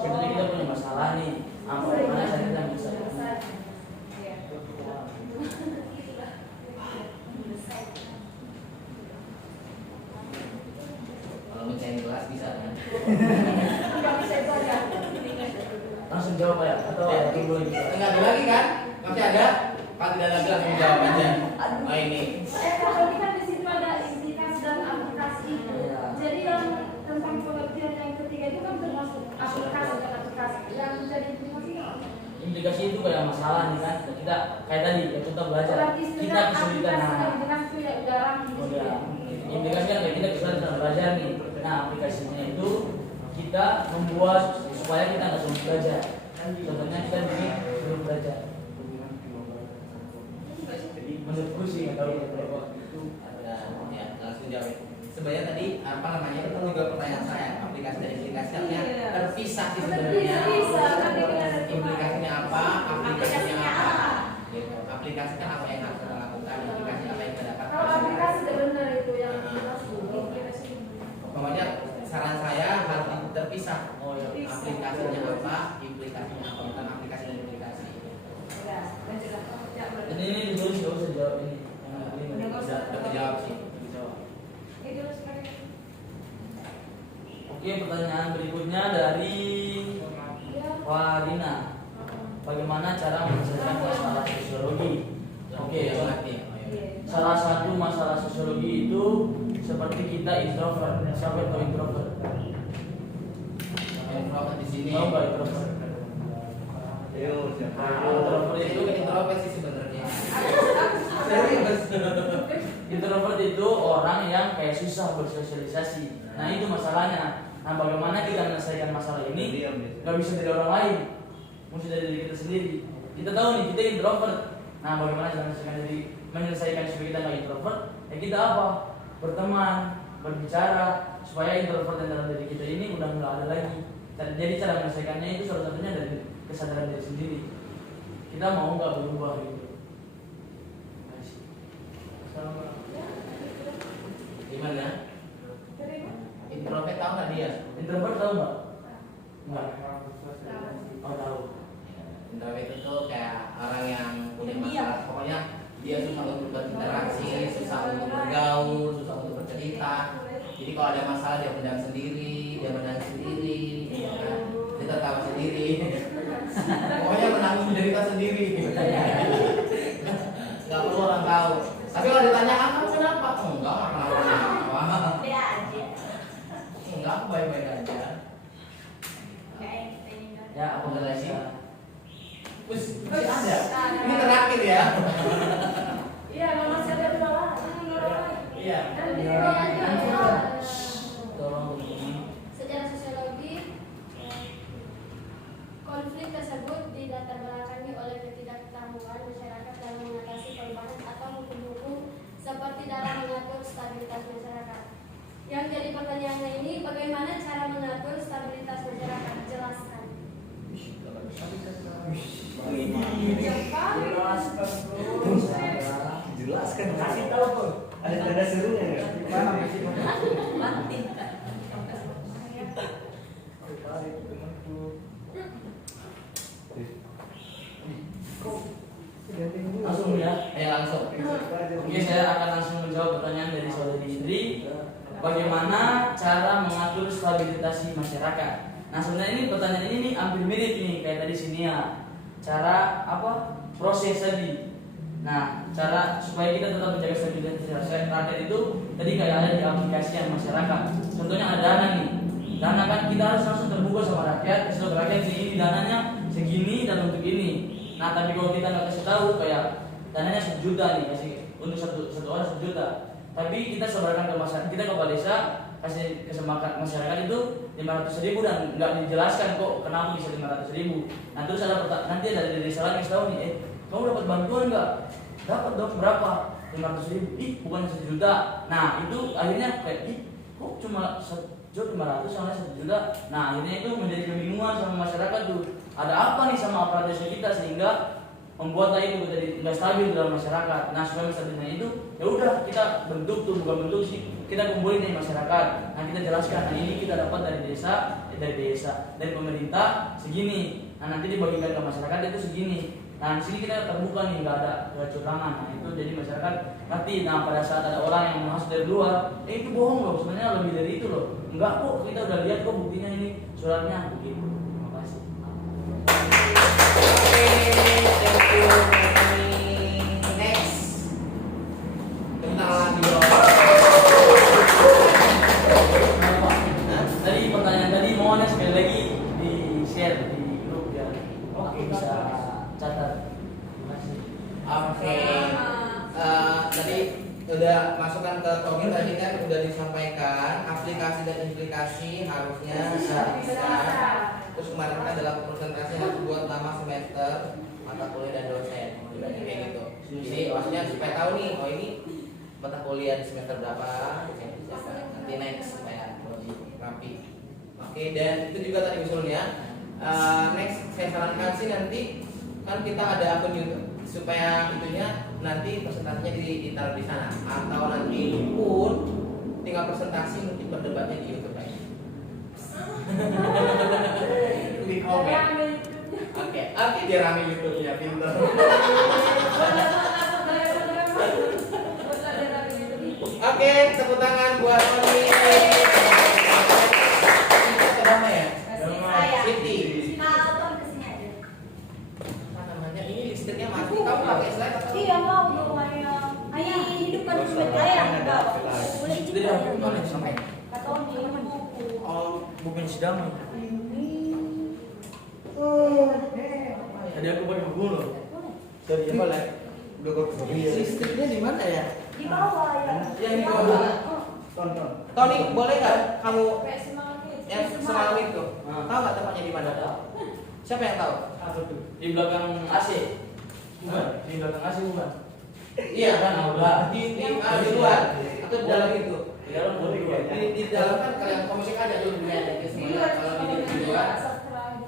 Contohnya kita punya masalah nih. Apa bagaimana cara kita menyelesaikannya? Kalau mecahin kelas bisa kan? Langsung jawab ya? Atau tunggu lagi? Enggak ada lagi kan? Masih ada? Kalau tidak lagi langsung jawab aja. Oh ini. Kalau kan di situ ada indikasi dan aplikasi itu. Iya. Jadi yang tentang pengertian yang ketiga itu kan termasuk aplikasi dan aplikasi. Yang jadi implikasi apa? Implikasi itu kayak masalah nih kan. Kita kayak tadi ya contoh belajar. Berarti Kita sebenarnya kesulitan. aplikasi Nah, yang jelas itu ya udah rapi. oh ya. Implikasi kan kayak kita kesulitan dalam belajar nih. Nah, aplikasinya itu kita membuat supaya kita nggak sulit belajar. Contohnya kita ini belum belajar. Menurutku sih nggak tahu berapa itu. Ada ya langsung jawab. Sebenarnya tadi apa namanya itu juga pertanyaan saya. Aplikasi dan implikasi artinya terpisah sih sebenarnya. Terpisah, nanti kita ada Implikasinya apa? Aplikasinya Aplikasinya apa? apa? Gitu. Aplikasi kan apa yang harus kita lakukan? Implikasi apa yang kita dapatkan? Kalau aplikasi udah benar itu yang implikasi. Pokoknya saran saya harus terpisah. Oh ya. Aplikasinya apa? Implikasinya apa? Bukan aplikasi dan implikasi. Jadi ini ditulis nggak usah jawab ini. Nggak usah. Udah jawab sih. Jawab. Itu sekarang. Oke, pertanyaan berikutnya dari Wadina. Bagaimana cara menyelesaikan masalah sosiologi? Oke, ya ngerti. Oh, iya. salah satu masalah sosiologi itu seperti kita introvert. Siapa itu introvert? Introvert di sini. Tahu nggak introvert? Yo, siapa? Introvert Itu itu kan introvert sih sebenarnya. Serius. introvert itu orang yang kayak susah bersosialisasi. Nah itu masalahnya. Nah bagaimana kita menyelesaikan masalah ini? Diam biasanya. Gak bisa dari orang lain, mesti dari diri kita sendiri. Kita tahu nih kita introvert. Nah bagaimana cara menyelesaikan supaya kita nggak introvert? Ya kita apa? Berteman, berbicara supaya introvert yang dalam diri kita ini udah nggak ada lagi. Jadi cara menyelesaikannya itu salah satunya dari kesadaran diri sendiri. Kita mau nggak berubah gitu. Gimana? Introvert tahu nggak dia? Introvert tahu nggak? Nggak. Oh tahu. Introvert itu kayak orang yang punya masalah. Pokoknya dia susah untuk berinteraksi, susah untuk bergaul, susah untuk bercerita. Jadi kalau ada masalah dia pendam sendiri, dia menangis sendiri, ya kan? Dia tertawa sendiri. Pokoknya menanggung cerita sendiri. Gak perlu orang tahu. Tapi kalau ditanya kamu kenapa? Enggak, kenapa? Dia aja. Enggak, aku baik-baik aja. Kayak kita ini kan. Ya aku Ada lagi? bisa. Wis, masih ada. Ini terakhir ya. Iya, kalau masih ada dua lagi. Iya. Dan di ruangan Tolong ini. sejarah sosiologi, konflik tersebut dilatar belakangi oleh ketidaktahuan masyarakat dalam mengatasi perubahan atau hukum-hukum seperti dalam mengatur stabilitas masyarakat. Yang jadi pertanyaannya ini, bagaimana cara mengatur stabilitas masyarakat? Jelaskan. Jelaskan, kasih tahu tuh. Ada serunya nggak? Mati. Langsung ya. Langsung. Oke, saya akan langsung menjawab pertanyaan dari saudari Indri. Bagaimana cara mengatur stabilitas masyarakat? Nah, sebenarnya ini pertanyaan ini nih hampir mirip nih kayak tadi sini ya. Cara apa? Proses tadi. Nah, cara supaya kita tetap menjaga stabilitas rakyat itu tadi kayak ada di aplikasi yang masyarakat. Contohnya ada dana nih. Dana kan kita harus langsung terbuka sama rakyat, kasih tahu ke rakyat segini dananya segini dan untuk ini. Nah, tapi kalau kita nggak kasih tahu kayak dananya 1 juta nih kasih untuk satu orang 1 juta. tapi kita sebarkan ke masyarakat, kita ke desa kasih kesempatan masyarakat itu 500.000 dan nggak dijelaskan kok kenapa bisa 500.000. Nah terus nanti ada dari desa lain yang tahu nih, kamu dapat bantuan nggak? Dapat dong, berapa? 500.000. Ih bukan 1 juta. Nah itu akhirnya kayak kok cuma 1.500.000 sama 1 juta. Nah akhirnya itu menjadi kebingungan sama masyarakat tuh. Ada apa nih sama aparatur desa kita sehingga membuat itu menjadi nggak stabil dalam masyarakat. Nah supaya stabilnya itu ya udah kita bentuk tuh, bukan bentuk sih, kita kumpulin dari masyarakat. Nah kita jelaskan, nah ini kita dapat dari dari pemerintah segini. Nah nanti dibagikan ke masyarakat itu segini. Nah di sini kita terbuka nih, nggak ada kecurangan. Nah itu jadi masyarakat ngerti. Nah pada saat ada orang yang menghasut dari luar, itu bohong loh, sebenarnya lebih dari itu loh. Enggak kok, kita udah lihat kok buktinya ini suratnya begitu. Terima kasih. Next. Tentang lagi dong. Tadi pertanyaan tadi mohonnya sekali lagi di share di grup ya. Aku bisa catat. Terima kasih. Oke. Tadi udah masukkan ke topik tadi kan udah disampaikan aplikasi dan implikasi harusnya bisa. Terus kemarin kan dalam presentasi harus buat nama semester, mata kuliah dan dosen, kayak gitu. Jadi maksudnya supaya tahu nih, oh ini mata kuliah di semester berapa, nanti next supaya lebih rapi. Oke, dan itu juga tadi usulnya. Next saya sarankan sih nanti kan kita ada akun YouTube supaya itunya nanti presentasinya ditaruh di sana atau nanti pun tinggal presentasi mungkin berdebatnya di YouTube aja. Di komen. Oke, biar rame YouTube-nya, pinter. Oke, tepuk tangan buat Tony. Itu kedama ya? Siti. Apa namanya? Ini listriknya mati. Kamu pakai slide atau? Iya mau dong ayah. Ayah hidupkan sebagai ayah enggak. Boleh izin Jadi ayah. boleh sampai. Kata Oni buku. Oh, bukan sedang. Tadi aku pakai buku loh. Dari apa lah? Udah kok. Listriknya di mana ya? Di bawah ya. Yang di bawah. Tonton. Tony, boleh nggak kamu Kayak semangat. yang semalam itu? Tahu nggak tempatnya di mana? Siapa yang tahu? Apa tuh? Di belakang AC. Bukan, di belakang AC bukan. Iya kan, di luar atau di dalam itu. Di dalam boleh ya. Di dalam kan kalian komisi ada dulu ada semuanya. Kalau di luar,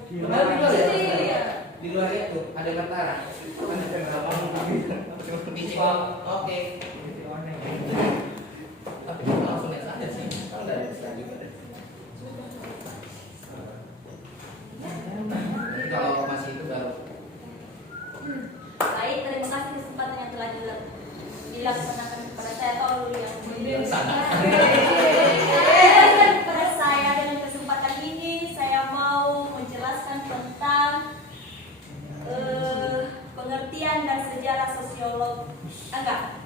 Di benar di luar ya? Iya. Di luar itu ada tentara. Oke. Tapi kita langsung next aja sih. Kalau nggak ada selanjutnya. Nanti kalau masih itu baru. Baik, terima kasih kesempatan yang telah dilaksanakan kepada saya atau yang kepada saya. Dengan kesempatan ini saya mau menjelaskan tentang pengertian dan sejarah sosiologi,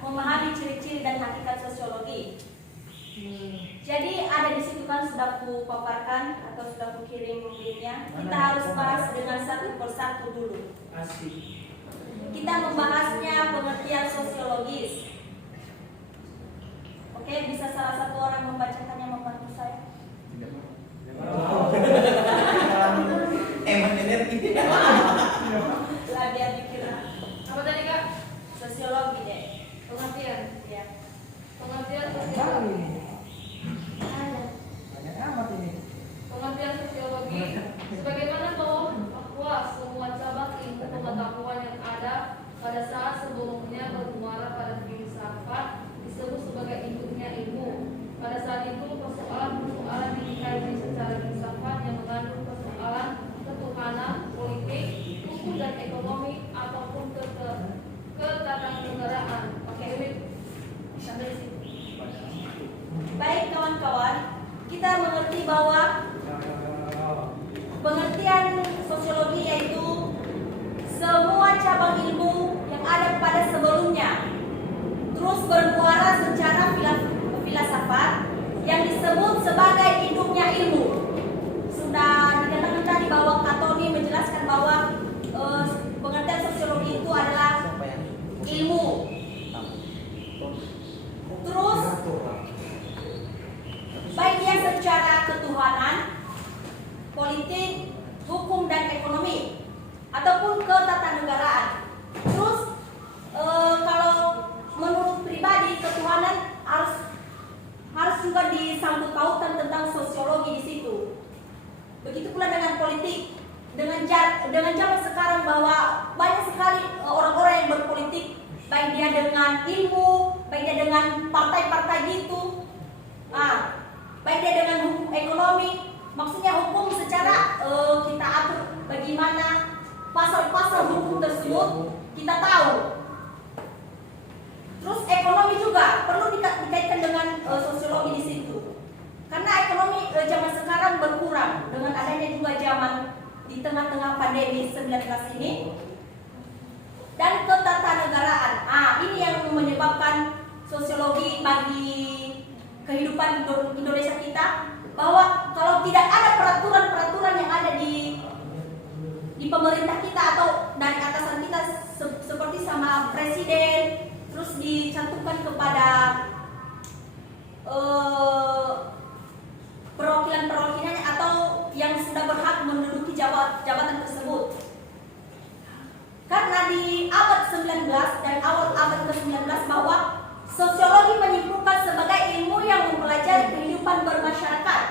memahami ciri-ciri dan hakikat sosiologi. Jadi ada di situ kan sudah ku paparkan atau sudah ku kirim linknya. Kita harus bahas dengan satu persatu dulu. Kita membahasnya pengertian sosiologis. Oke, bisa salah satu orang membacakannya membantu saya? Emang energi. Lah biar dikira. Apa tadi Kak? Sosiologi deh. Pengertian. Ya. Pengertian sosiologi. Pengertian sosiologi sebagaimana bahwa semua cabang ilmu pengetahuan yang ada pada saat sebelumnya bermuara pada filsafat disebut sebagai induknya ilmu. Pada saat itu persoalan-persoalan dikaji secara filsafat yang mengandung persoalan ketuhanan, politik, hukum dan ekonomi ataupun ketatanegaraan. Oke, sampai situ. Baik kawan-kawan, kita mengerti bahwa pengertian sosiologi yaitu semua cabang ilmu yang ada pada sebelumnya terus bermuara secara filsafat yang disebut sebagai induknya ilmu. Sudah dikatakan tadi bahwa Katoni menjelaskan bahwa pengertian sosiologi itu adalah ilmu. Terus ketuhanan, politik, hukum dan ekonomi, ataupun ketatanegaraan. Terus kalau menurut pribadi ketuhanan harus juga disangkut pautan tentang sosiologi di situ. Begitu pula dengan politik. Dengan zaman sekarang bahwa banyak sekali orang-orang yang berpolitik, baik dia dengan ilmu, baik dia dengan partai-partai gitu, baik dia dengan hukum ekonomi. Maksudnya hukum secara kita atur bagaimana pasal-pasal hukum tersebut kita tahu. Terus ekonomi juga perlu dikaitkan dengan sosiologi di situ. Karena ekonomi zaman sekarang berkurang dengan adanya juga zaman di tengah-tengah pandemi 19 ini. Dan ketatanegaraan. Ini yang menyebabkan sosiologi bagi kehidupan Indonesia kita, bahwa kalau tidak ada peraturan-peraturan yang ada di pemerintah kita atau dari atasan kita seperti sama presiden, terus dicantumkan kepada perwakilan-perwakilannya atau yang sudah berhak menduduki jabatan tersebut. Karena di abad 19 dan awal abad ke-19 bahwa sosiologi menyimpulkan sebagai ilmu yang mempelajari kehidupan bermasyarakat.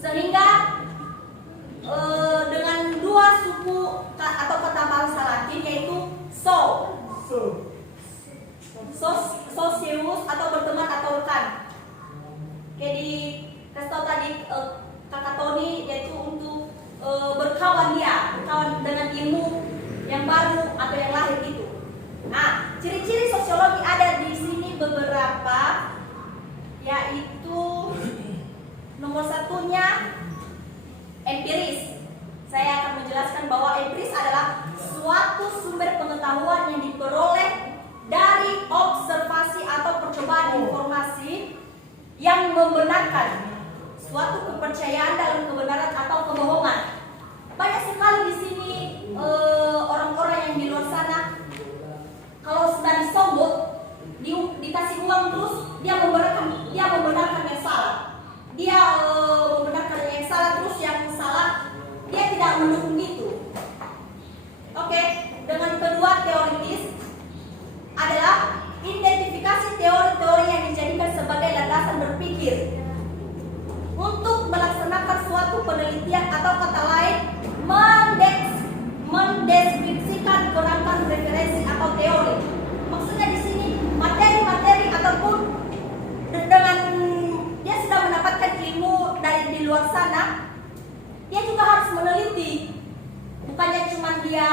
Sehingga dengan dua suku atau kata bangsa Latin yaitu socius atau berteman atau rekan. Kayak di kasih tadi kakak Tony, yaitu untuk berkawan dengan ilmu yang baru atau yang lahir itu. Ciri-ciri sosiologi ada di sini beberapa, yaitu nomor satunya empiris. Saya akan menjelaskan bahwa empiris adalah suatu sumber pengetahuan yang diperoleh dari observasi atau percobaan informasi yang membenarkan suatu kepercayaan dalam kebenaran atau kebohongan. Banyak sekali di sini orang-orang yang di luar sana, kalau sudah disogok, dikasih uang terus dia membenarkan yang salah. Dia membenarkan yang salah, terus yang salah dia tidak mendukung itu. Oke, dengan kedua teoritis adalah identifikasi teori-teori yang dijadikan sebagai landasan berpikir untuk melaksanakan suatu penelitian atau kata lain mendeskripsikan kerangka referensi atau teori. Maksudnya di sini materi-materi ataupun dengan dia sudah mendapatkan ilmu dari di luar sana, dia juga harus meneliti. Bukannya cuma dia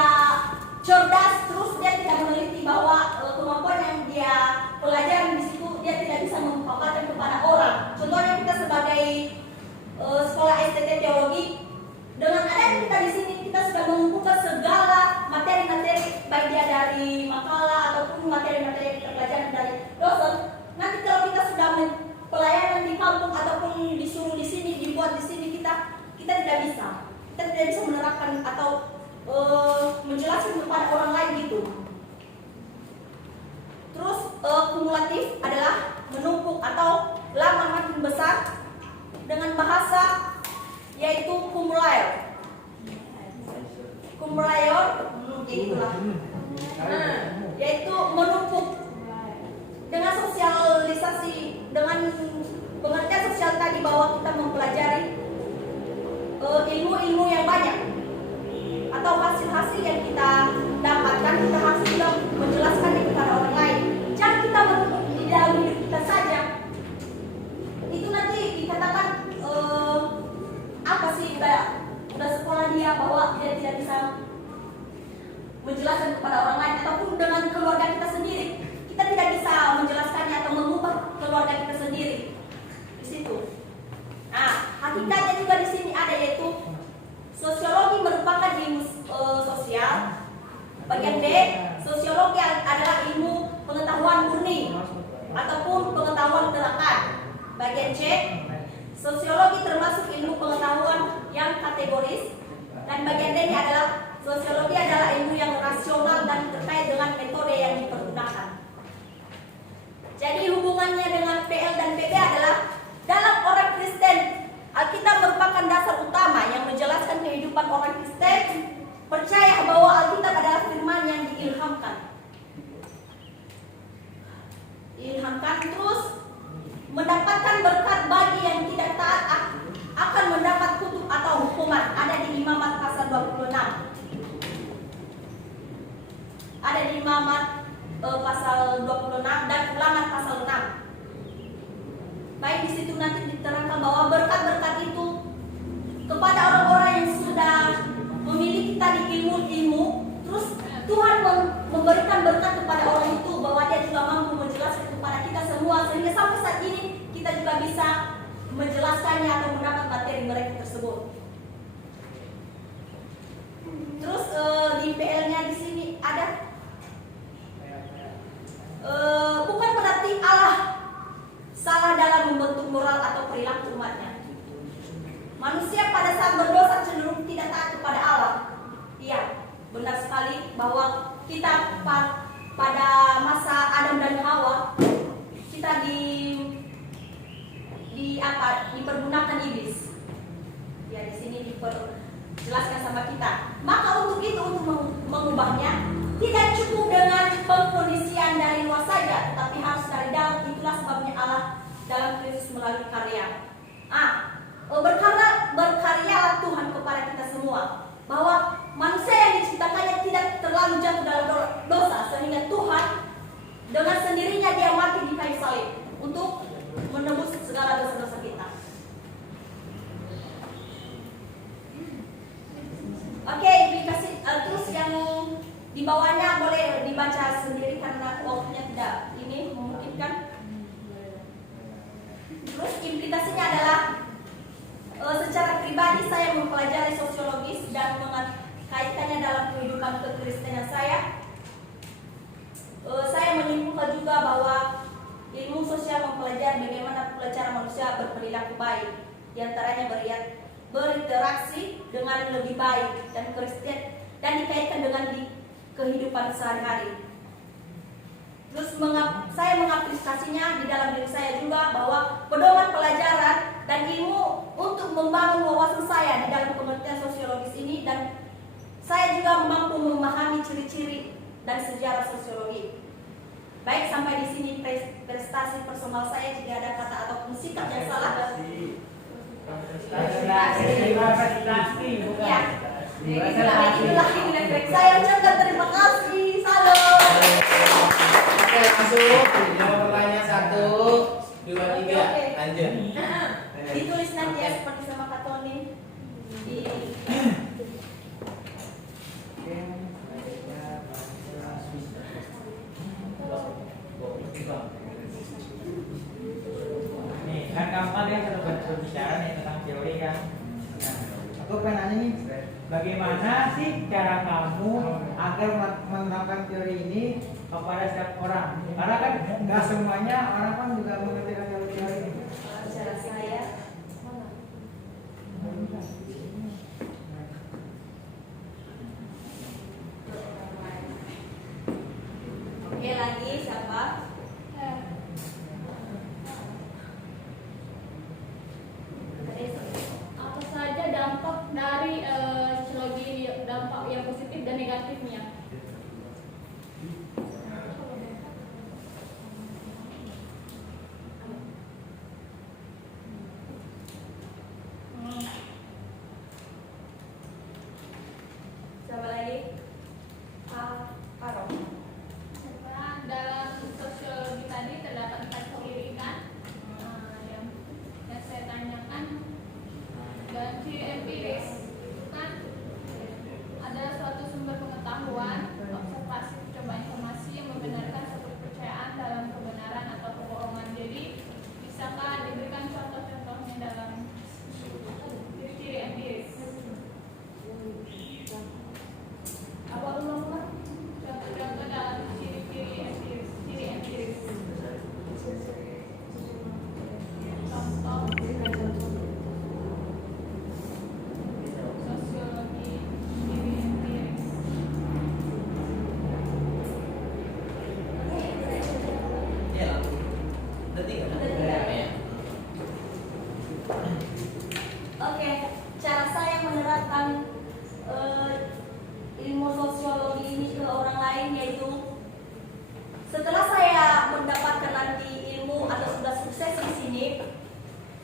cerdas terus dia tidak meneliti bahwa kemampuan yang dia pelajari di situ dia tidak bisa memaparkan kepada orang. Contohnya kita sebagai sekolah STT teologi, dengan adanya kita di sini kita sudah mengumpulkan segala materi-materi baik dia dari makalah ataupun materi-materi yang kita pelajari dari dosen. Nanti kalau kita sudah pelayanan di kampung ataupun disuruh di sini, dibuat di sini, kita tidak bisa menerapkan atau menjelaskan kepada orang lain gitu. Terus kumulatif adalah menumpuk atau lama makin besar dengan bahasa yaitu kumulayor. Yaitu menumpuk dengan sosialisasi, dengan pengertian sosial tadi bahwa kita mempelajari ilmu-ilmu yang banyak atau hasil-hasil yang kita dapatkan, kita harus juga menjelaskannya kepada orang lain. Jangan kita menutup di dalam hidup kita saja. Itu nanti dikatakan apa sih udah sekolah dia bahwa dia tidak bisa menjelaskan kepada orang lain, ataupun dengan keluarga kita sendiri kita tidak bisa menjelaskannya atau mengubah keluarga kita sendiri di situ. Hakikatnya juga di sini ada, yaitu sosiologi merupakan ilmu sosial. Bagian D, sosiologi adalah ilmu pengetahuan murni ataupun pengetahuan terakan. Bagian C, sosiologi termasuk ilmu pengetahuan yang kategoris. Dan bagian D ini adalah sosiologi adalah ilmu yang rasional dan terkait dengan metode yang dipergunakan. Jadi hubungannya dengan PL dan PB adalah dalam Muhammad pasal 26 dan Ulangan pasal 6. Baik, di situ nanti diterangkan bahwa berkat-berkat itu kepada orang-orang yang sudah memiliki tadi ilmu, terus Tuhan memberikan berkat kepada orang itu bahwa dia juga mampu menjelaskan kepada kita semua, sehingga sampai saat ini kita juga bisa menjelaskannya atau mendapat materi mereka tersebut. Terus di PL-nya di sini ada bukan berarti Allah salah dalam membentuk moral atau perilaku umatnya. Manusia pada saat berdosa cenderung tidak taat kepada Allah. Iya, benar sekali bahwa kita pada masa Adam dan Hawa kita dipergunakan iblis. Ya, di sini dijelaskan sama kita. Maka untuk itu, untuk mengubahnya tidak cukup dengan pengkondisian dari luar saja, tetapi harus dari dalam. Itulah sebabnya Allah dalam Kristus melalui karya. Berkaryalah Tuhan kepada kita semua, bahwa manusia yang diciptakannya tidak terlalu jatuh dalam dosa, sehingga Tuhan dengan sendirinya dia mati di kayu salib untuk menebus segala dosa-dosa kita. Oke, dikasih terus yang di bawahnya boleh dibaca sendiri karena waktunya tidak ini memungkinkan. Terus implikasinya adalah secara pribadi saya mempelajari sosiologis dan mengkaitkannya dalam kehidupan kekristenan saya. Saya menyimpulkan juga bahwa ilmu sosial mempelajari bagaimana cara manusia berperilaku baik, di antaranya berinteraksi dengan lebih baik dan Kristen dan dikaitkan dengan kehidupan sehari-hari. Terus saya mengaplikasinya di dalam diri saya juga, bahwa pedoman pelajaran dan ilmu untuk membangun wawasan saya di dalam pengertian sosiologis ini, dan saya juga mampu memahami ciri-ciri dan sejarah sosiologi. Baik, sampai di sini prestasi personal saya. Jika ada kata ataupun sikap yang salah, ya, itulah saya ucapkan terima kasih. Salam. Oke, langsung jawab pertanyaan 1, 2, 3, lanjut. Ditulis nanti ya seperti sama Kak Tony. Nih, kan gampang ya kalau berbicara nih tentang teori kan. Nah, aku pengen nanya nih, bagaimana sih cara kamu agar menerapkan teori ini kepada setiap orang? Karena kan nggak semuanya orang kan juga mengerti teori ini. Cara saya, oke, lagi siapa? Apa saja dampak dari sosiologi ini, dampak yang positif dan negatifnya? Siapa lagi? Karo. Dalam sosiologi tadi terdapat 4 ciri kan, yang saya tanyakan. Dan ciri empiris itu kan ada suatu sumber pengetahuan, observasi, coba informasi yang membenarkan suatu kepercayaan dalam kebenaran atau kebohongan. Jadi bisakah diberikan contoh-contohnya dalam ciri-ciri empiris? Apa ulang-ulang? Contoh-contoh dalam ciri-ciri empiris. Ciri empiris. Contoh sosiologi ciri empiris. Ya, detik ya. Oke, cara saya menerapkan ilmu sosiologi ini ke orang lain yaitu setelah saya mendapatkan nanti ilmu atau sudah sukses di sini,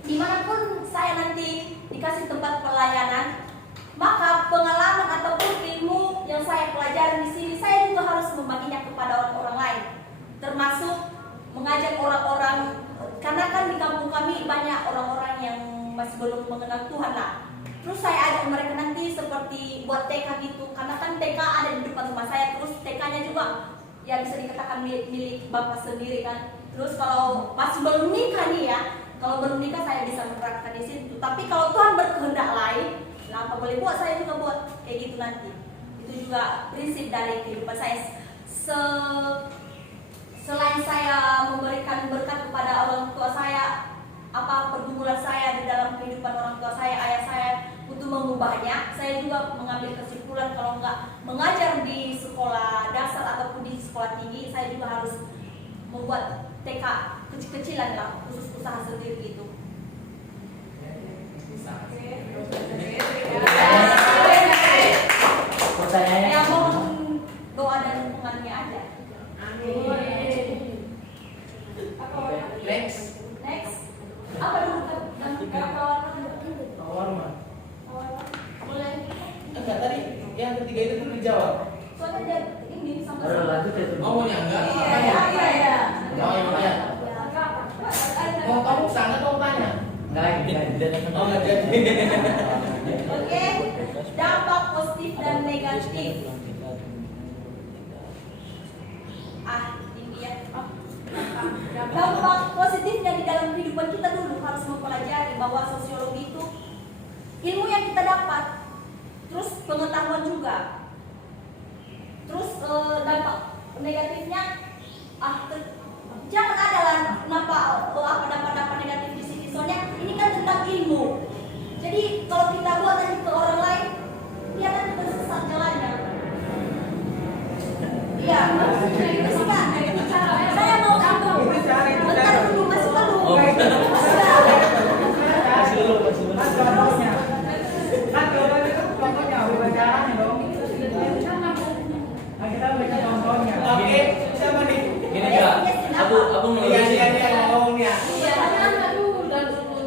dimanapun saya nanti dikasih tempat pelayanan, maka pengalaman ataupun ilmu yang saya pelajari di sini saya juga harus membaginya kepada orang-orang lain, termasuk mengajak orang-orang, karena kan di kampung kami banyak orang-orang yang masih belum mengenal Tuhan lah. Terus saya ajak mereka nanti seperti buat TK gitu, karena kan TK ada di depan rumah saya, terus TK-nya juga ya bisa dikatakan milik bapak sendiri kan. Terus kalau masih belum nikah nih ya, kalau belum nikah saya bisa menerapkan di situ. Tapi kalau Tuhan berkehendak lain, nah apa boleh buat, saya juga buat kayak gitu nanti. Itu juga prinsip dari kehidupan saya. Selain saya memberikan berkat kepada orang tua saya, apa pergumulan saya di dalam kehidupan orang tua saya, ayah saya, untuk mengubahnya, saya juga mengambil kesimpulan kalau nggak mengajar di sekolah dasar ataupun di sekolah tinggi, saya juga harus membuat TK kecil-kecilan lah, khusus usaha sendiri gitu. Pertanyaannya Ya mohon doa dan dukungannya aja. Next. Next, apa dulu boleh? Enggak, tadi yang ketiga itu tuh dijawab. Soalnya dia ini sama. lanjut ya tuh. Oh, maunya enggak? Iya. Oh, yang mana? Mau kamu sangat mau tanya? Oh, enggak jadi. Oke, dampak positif dan negatif. Ini ya. Dampak positifnya di dalam kehidupan kita dulu harus mempelajari bahwa sosiologi itu ilmu yang kita dapat, terus pengetahuan juga. Terus dampak negatifnya, jangan ada lah dampak negatif di sini. Soalnya ini kan tentang ilmu. Jadi kalau kita buat nanti ke orang lain, dia akan tersesat jalannya. Iya, terus kan? Saya mau kamu. Bentar dulu, masih belum. Kasih dulu. Kan contohnya. Kan contohnya itu contohnya wawancaranya dong. Nah, kita baca contohnya. Oke, siapa nih? Gini Kak, aku mau Iya, ngisi. dia ngomongnya.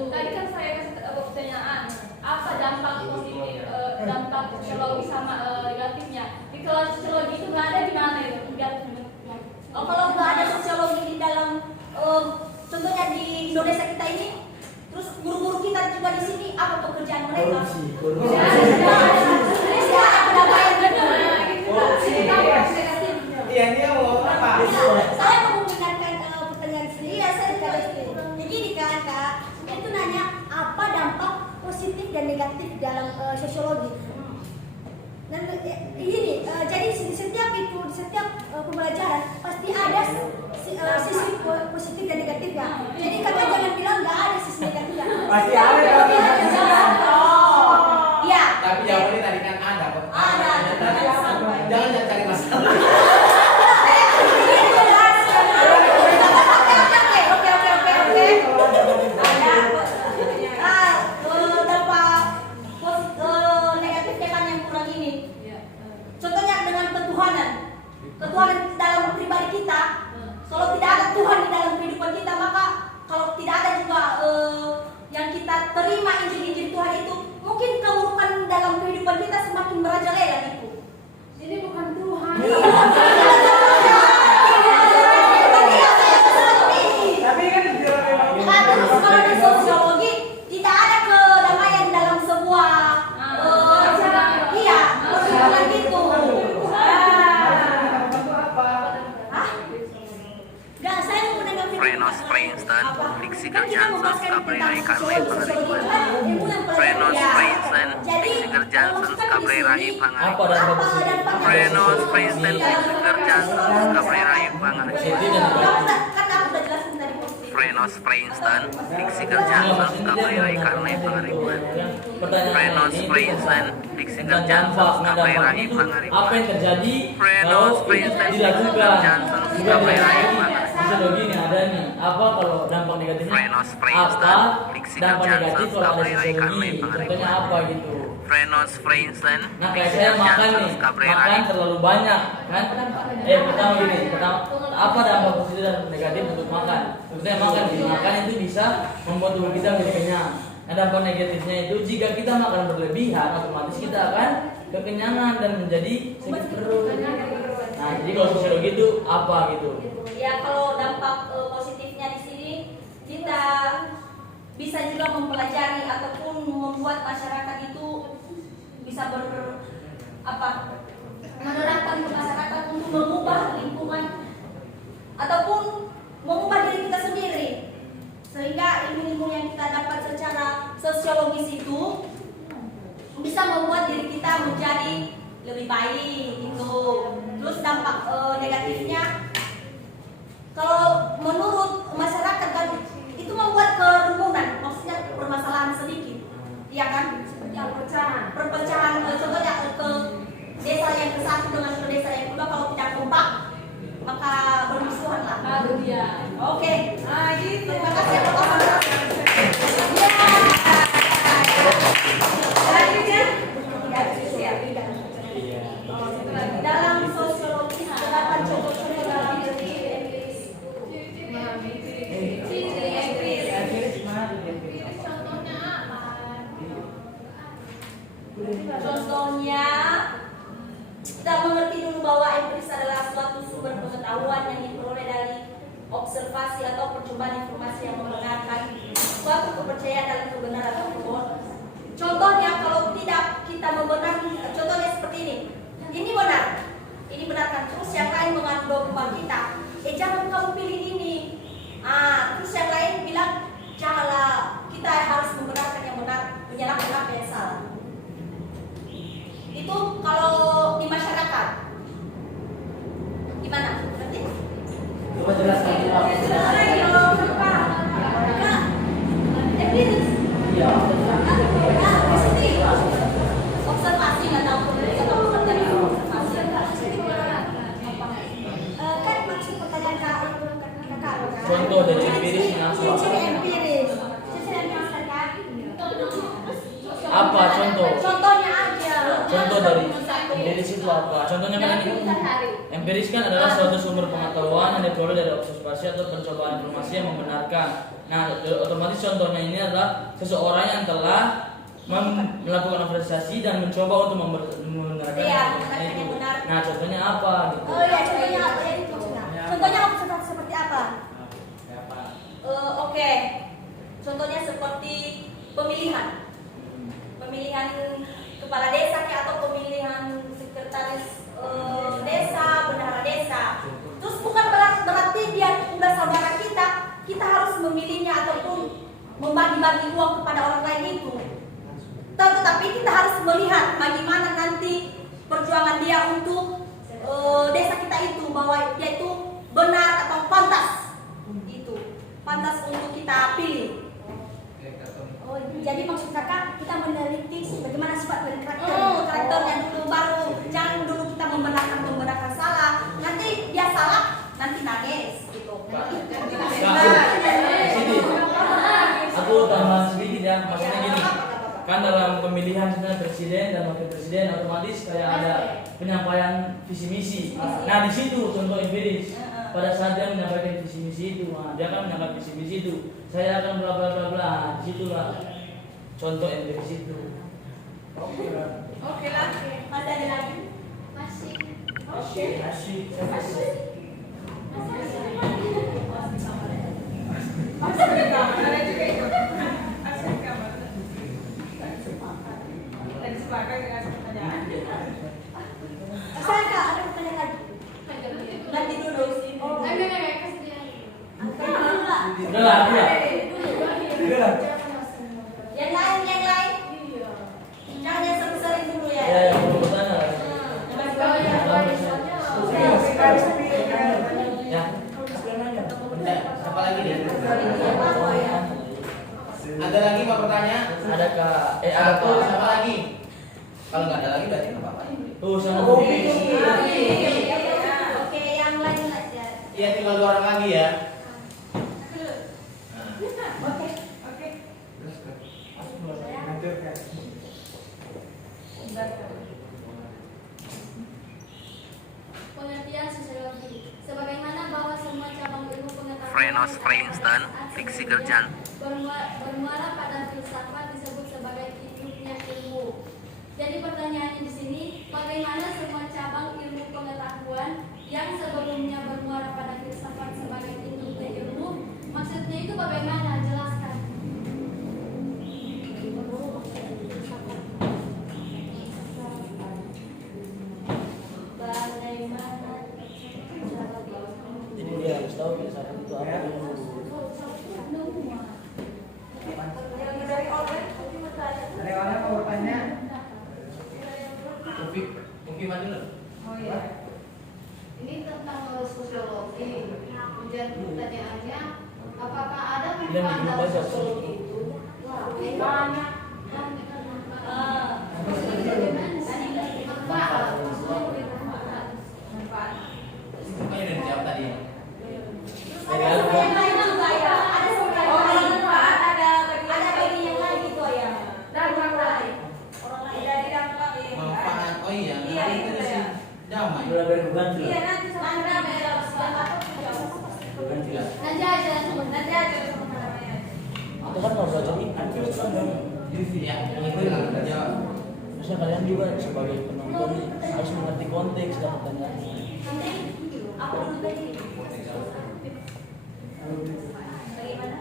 Tadi kan saya kasih pertanyaan, apa dampak positif, dampak sosiologi sama negatifnya? Di kelas sosiologi itu nggak ada, gimana itu? Oh, kalau nggak ada sosiologi di dalam, contohnya di Indonesia kita ini, terus guru-guru kita juga di sini, apa pekerjaan mereka? Indonesia apa namanya? Iya, dia mau apa? Saya mau mengingatkan pertanyaan sendiri ya, saya jawab itu. Jadi di Kak, itu nanya apa dampak positif dan negatif dalam sosiologi. Dan ini jadi di setiap pembelajaran pasti ada sisi positif dan negatifnya. Jadi kakak jangan bilang nggak ada sisi negatifnya. Pasti ada dong. Iya. Tapi jawabannya tadi kan ada kok. Ada. Jangan cari masalah. Ketuhanan dalam pribadi kita, kalau tidak ada Tuhan di dalam kehidupan kita, maka kalau tidak ada juga yang kita terima Injil Tuhan itu, mungkin keburukan dalam kehidupan kita semakin merajalela gitu. Jadi bukan Tuhan. Tapi kan Terus kalau di sosiologi tidak ada kedamaian dalam sebuah perhubungan gitu. Nggak, saya mau menanggapi Frenos Princeton, Diksi Kerjansen, Cabrera y Carmen Pangaribuan. Frenos Princeton, Diksi Kerjansen, Cabrera y Apa Pangaribuan. dampak positif? Frenos Princeton, Diksi Kerjansen, Cabrera y Pangaribuan. Positif dan negatif. Kan aku udah jelasin tadi positif. Frenos Princeton, Diksi Kerjansen, Cabrera y Carmen Pangaribuan. Pertanyaan Frenos ini Princeton, Diksi tentang Kerjansen, dampak. Nah, Cabrera dampak y itu apa Pangaribuan. yang terjadi Frenos kalau Princeton, Diksi dilakukan? Kerjansen, Bukan Cabrera y dari Pangaribuan. sosiologi ini ada nih. Apa kalau dampak negatifnya? Frenos Apa Princeton, Diksi dampak Kerjansen, negatif kalau ada Cabrera y sosiologi? Carmen Contohnya Pangaribuan. apa gitu? Frenos Princeton, Nah kayak Diksi saya makan Kerjansen, nih, Cabrera makan y terlalu banyak kan? Pertama gini, apa dampak positif dan negatif untuk makan? Maksudnya makan itu bisa membuat tubuh kita menjadi kenyang. Nah dampak negatifnya itu jika kita makan berlebihan, otomatis kita akan kekenyangan dan menjadi sakit perut. Nah, jadi kalau sosiologi itu apa gitu? Ya kalau dampak positifnya di sini kita bisa juga mempelajari ataupun membuat masyarakat itu bisa menerapkan ke masyarakat untuk mengubah lingkungan ataupun mengubah diri kita sendiri, sehingga ilmu-ilmu yang kita dapat secara sosiologis itu bisa membuat diri kita menjadi lebih baik gitu. Terus dampak negatifnya, kalau menurut masyarakat kan itu membuat kerumunan, maksudnya permasalahan sedikit, ya kan? Perpecahan, contohnya ke desa yang ke satu dengan ke desa yang kedua, kalau tidak kompak maka bermusuhan lah. Oke, nah gitu. Terima kasih Bapak. Selanjutnya, dalam sosiologi terdapat contoh-contoh dalam diri empiris. Contohnya, kita mengerti dulu bahwa empiris adalah suatu sumber pengetahuan yang diperoleh dari observasi atau percobaan informasi yang membenarkan suatu kepercayaan dalam kebenaran atau kebohongan. Contohnya, kalau tidak kita membenarkan, contohnya seperti ini benar, ini benarkan. Terus yang lain mengadu domba kita, jangan kamu pilih ini. Terus yang lain bilang janganlah, kita harus membenarkan yang benar, menyalahkan apa yang salah. Itu kalau di masyarakat gimana? Nanti? Coba jelaskan dulu. Empiris. Iya. Observasi nggak tahu dari observasi. Kan maksud pertanyaan kakak. Contoh dari empirisnya apa? Ciri empiris. Apa contoh? Contohnya aja. Contoh dari empiris itu apa? Contohnya kan ini. Empiris kan adalah suatu sumber pengetahuan yang diperoleh dari observasi atau pencobaan informasi yang membenarkan. Nah, otomatis contohnya ini adalah seseorang yang telah melakukan observasi dan mencoba untuk membenarkan informasi itu. Nah, contohnya apa gitu? Oh ya, contohnya apa ya itu? Contohnya observasi seperti apa? Oke. Contohnya seperti pemilihan kepala desa atau pemilihan sekretaris desa, bendahara desa. Terus bukan berarti dia udah saudara kita harus memilihnya ataupun membagi-bagi uang kepada orang lain itu. Tetapi kita harus melihat bagaimana nanti perjuangan dia untuk desa kita itu, bahwa dia itu benar atau pantas untuk kita pilih. Oh, jadi maksud kakak kita meneliti bagaimana sifat dan Karakternya dulu, baru jangan dulu kita membenarkan salah. Nanti dia salah, nanti nangis gitu. Sini, aku tambahan sedikit ya, maksudnya gini. Kan dalam pemilihan sebenarnya presiden dan wakil presiden otomatis kayak ada penyampaian visi misi. Nah di situ contoh empiris. Pada saat dia menyampaikan visi misi itu, dia akan menyampaikan visi misi itu. Saya akan bla bla bla bla. Disitulah contoh empiris itu. Oke lah. Masih ada lagi? masih. Saya kak ada pertanyaan lagi. Nanti dulu. Udah lah. Yang lain. Jangan yang sering-sering dulu ya. Ya, yang mau bertanya. Ya. Siapa lagi nih? Ada lagi mau bertanya? Ada kak. Ada Satu, kak. siapa lagi? Kalau nggak ada lagi berarti nggak apa-apa. Tuh sama Oke, yang lain aja. Iya, tinggal 2 orang lagi ya. Pengertian sosiologi sebagaimana bahwa semua cabang ilmu pengetahuan Frenos Princeton, Fiksi Kerjaan. bermuara pada filsafat disebut sebagai hidupnya ilmu. Jadi pertanyaannya di sini, bagaimana semua cabang ilmu pengetahuan mau bertanya. Mungkin maju dulu. Oh iya. Ini tentang sosiologi. Kemudian pertanyaannya, apakah ada manfaat dalam sosiologi itu? Banyak. Manfaat. Mungkin udah dijawab tadi. Yang lain juga ya, ada manfaat, ada bagian yang lain gitu ya. Dampak lain. Orang lain dari dampak ya. Manfaat. Oh iya. Iya, Nanti itu itu ya. damai. Sudah berhubungan sudah. Iya, nanti sama damai dalam sebuah Berhubungan sudah. nanti aja sama namanya. Itu kan kalau belajar ini kan Ya, itu yang dijawab. harusnya kalian juga sebagai penonton nih, harus mengerti konteks dan pertanyaan. Aku dulu tadi. Bagaimana?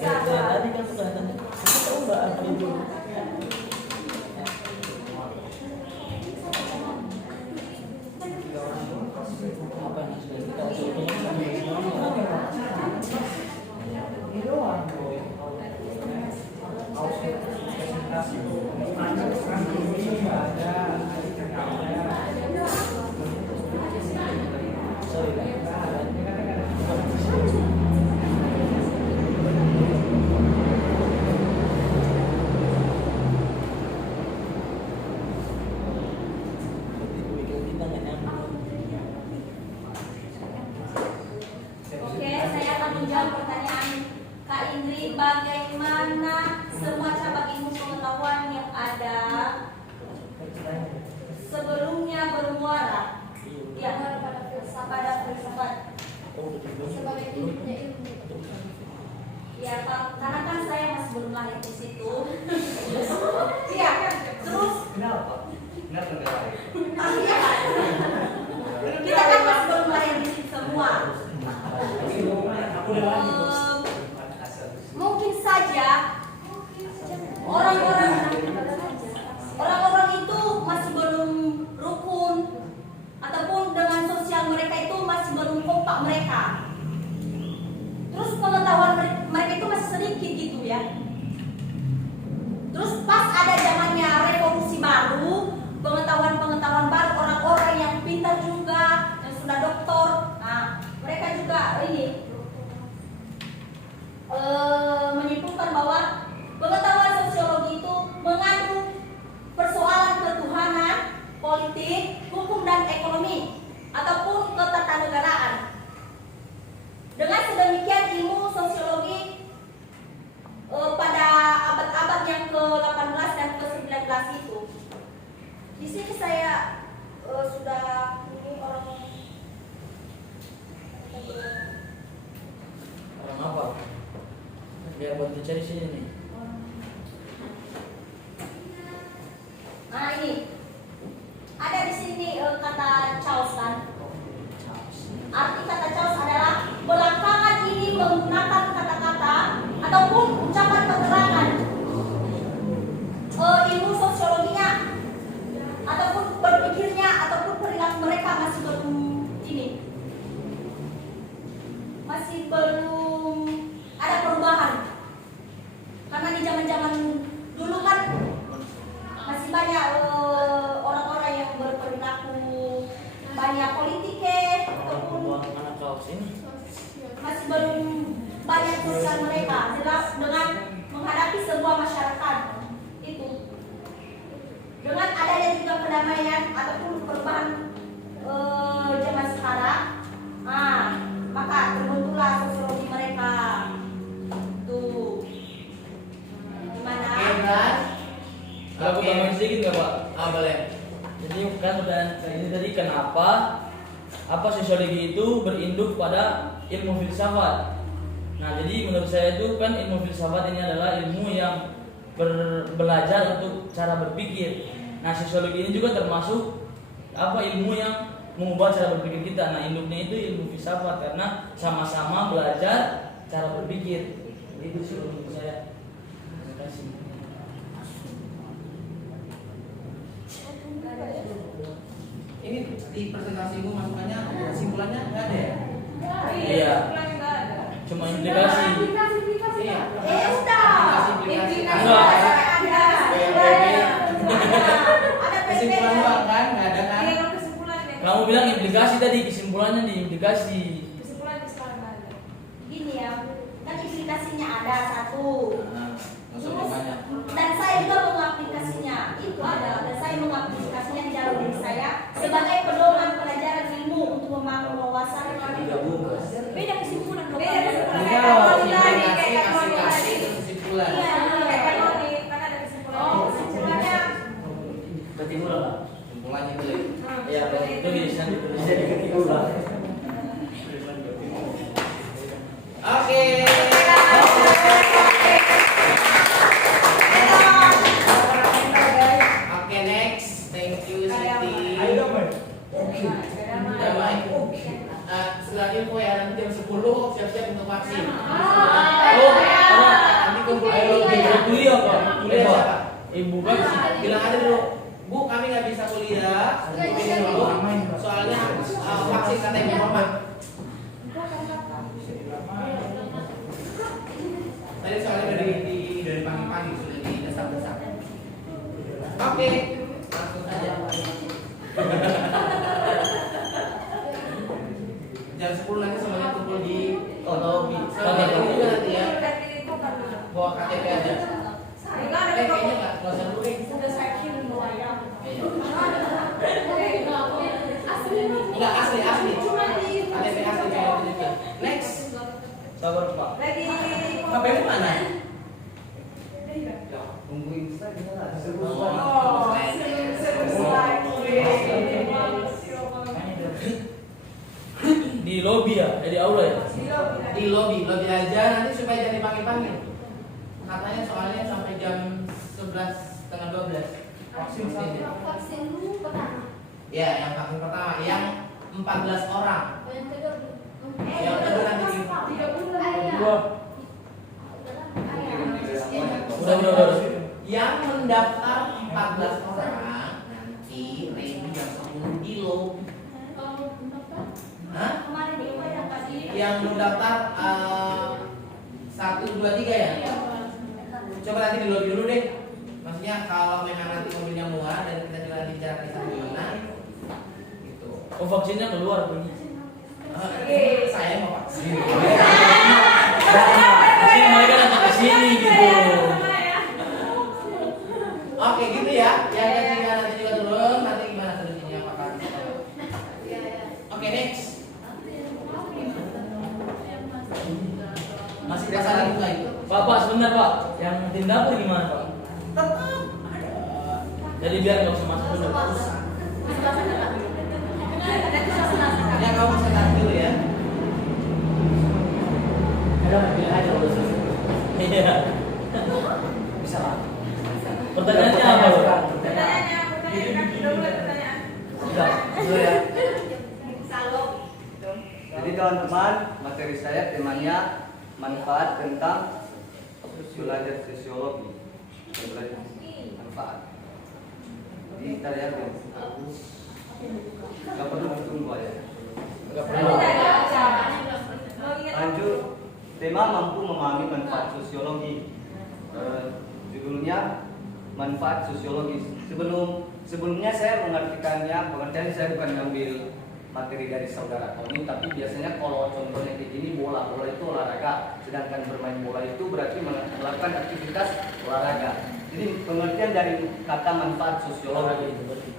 Ya, tadi kan sudah tanya. Kamu tahu nggak apa itu? Apa yang sudah kita contohnya sampai sekarang? Ini doang. Presentasi. Kan ini nggak ada. Oke, saya akan menjawab pertanyaan Kak Indri. Bagaimana semua cabang ilmu pengetahuan yang ada sebelumnya bermuara ya pada filsafat Sebagai induknya ilmu. ya karena kan saya masih belum lahir di situ. Iya, terus Kenapa? Kenapa nggak lahir? iya kan? Kita kan masih belum lahir di situ semua. Mungkin saja orang-orang itu masih belum rukun ataupun dengan sosial mereka itu masih belum kompak mereka. Terus pengetahuan mereka itu masih sedikit gitu ya. Terus pas ada zamannya revolusi baru, pengetahuan baru, orang-orang yang pintar juga, yang sudah doktor, nah mereka juga ini menyimpulkan bahwa pengetahuan sosiologi itu mengandung persoalan ketuhanan, politik, hukum dan ekonomi ataupun ketatanegaraan. Dengan sedemikian ilmu sosiologi pada abad-abad yang ke-18 dan ke-19 itu. Di sini saya sudah ini orang apa? Biar buat baca di sini nih. Nah ini ada di sini kata Charles kan. Arti kata Charles adalah belakangan ini menggunakan kata-kata ataupun ucapan keterangan ilmu sosiologinya ataupun berpikirnya ataupun perilaku mereka masih belum ini masih belum ada perubahan karena di zaman-zaman dulu kan masih banyak orang-orang yang berperilaku banyak politik ataupun Mana kau sini? masih belum banyak sosial mereka jelas dengan menghadapi sebuah masyarakat itu dengan adanya juga kedamaian ataupun perubahan zaman sekarang maka terbentuklah sosiologi mereka tuh gimana? Aku tambahin sedikit nggak Pak? Boleh. Jadi kan udah ini tadi kenapa sosiologi itu berinduk pada ilmu filsafat. Nah jadi menurut saya itu kan ilmu filsafat ini adalah ilmu yang belajar untuk cara berpikir. Nah sosiologi ini juga termasuk ilmu yang mengubah cara berpikir kita. Nah induknya itu ilmu filsafat karena sama-sama belajar cara berpikir. Itu sih menurut saya. Terima kasih. Ini di presentasimu masukannya kesimpulannya nggak ada ya? Iya. Cuma implikasi. Iya. Udah. Implikasi. Implikasi Enggak. ada. dikasih tadi kesimpulannya dikasih. Kesimpulan ada. Gini ya, kan implikasinya ada satu. Nah, Terus, maksudnya banyak. dan saya juga mengaplikasinya itu ada, dan saya mengaplikasinya di dalam diri saya sebagai pedoman pelajaran ilmu untuk membangun wawasan. Beda kesimpulan dong. Beda kesimpulan. Iya, kasih kesimpulan. Iya, kayak Kanoni, Kan ada kesimpulan. oh kesimpulannya. Ketimbulan lah. Kesimpulannya itu ya. Ya, itu bisa ditulis. Jadi ketimbulan. Oke. Oke, next. Thank you Siti. Damai. Setelah info ya nanti jam 10 siap-siap untuk vaksin. Oh, Nanti kumpul ayo kita kuliah Pak. Kuliah siapa? Ibu vaksin. Bilang aja dulu, Bu kami nggak bisa kuliah. Ini dulu. Soalnya vaksin katanya Mama. Tadi soalnya dari pagi-pagi sudah didesak-desak. Oke, langsung saja. Jam 10 nanti semuanya kumpul di lobby. Sama juga nanti ya. Bawa KTP aja. Kayaknya nggak usah dulu. Sudah saya kirim bawa ya. Enggak asli. KTP asli kayak gitu juga. Next. Sabar Pak. Ready? HP-mu mana? Tungguin saja lah. Oh, seru Di lobby ya, di aula ya. Di lobby aja nanti supaya jangan dipanggil-panggil. Katanya soalnya sampai jam 11:30 vaksin sini. Vaksin dulu pertama. Ya, yang vaksin pertama yang 14 orang. Yang kedua. Yang kedua nanti di 3 bulan. Dua. Udah. yang mendaftar 14 orang nanti ready jam 10 di lobby. Hah? Kemarin itu yang tadi. Yang mendaftar 1, 2, 3 ya? Coba nanti di lobby dulu deh. Maksudnya kalau memang nanti mobilnya muat dan kita juga nanti cara kita gimana gitu. Oh vaksinnya keluar bunyi. Saya mau vaksin. Vaksin mereka datang ke sini gitu. Oke gitu ya. Yang ketiga nanti juga turun. Nanti gimana solusinya apakah? Oke next. Masih ada saling buka itu. Pak, sebentar Pak. Yang tim dapur gimana Pak? Jadi biar nggak usah masuk dulu. Ya kamu bisa tahan dulu ya. Iya. Bisa Pak. Pertanyaannya apa Pak? Pertanyaannya, udah mulai pertanyaan. Sudah. Sudah ya. Salok. Jadi teman-teman, materi saya temanya manfaat tentang belajar sosiologi. Belajar manfaat. Jadi kita lihat ya. Gak perlu tunggu ya. Enggak perlu. Lanjut, tema mampu memahami manfaat sosiologi. Judulnya manfaat sosiologis. Sebelumnya saya pengertian saya bukan ngambil materi dari saudara Tony, tapi biasanya kalau contohnya kayak gini bola itu olahraga, sedangkan bermain bola itu berarti melakukan aktivitas olahraga. Jadi pengertian dari kata manfaat sosiologi itu berarti.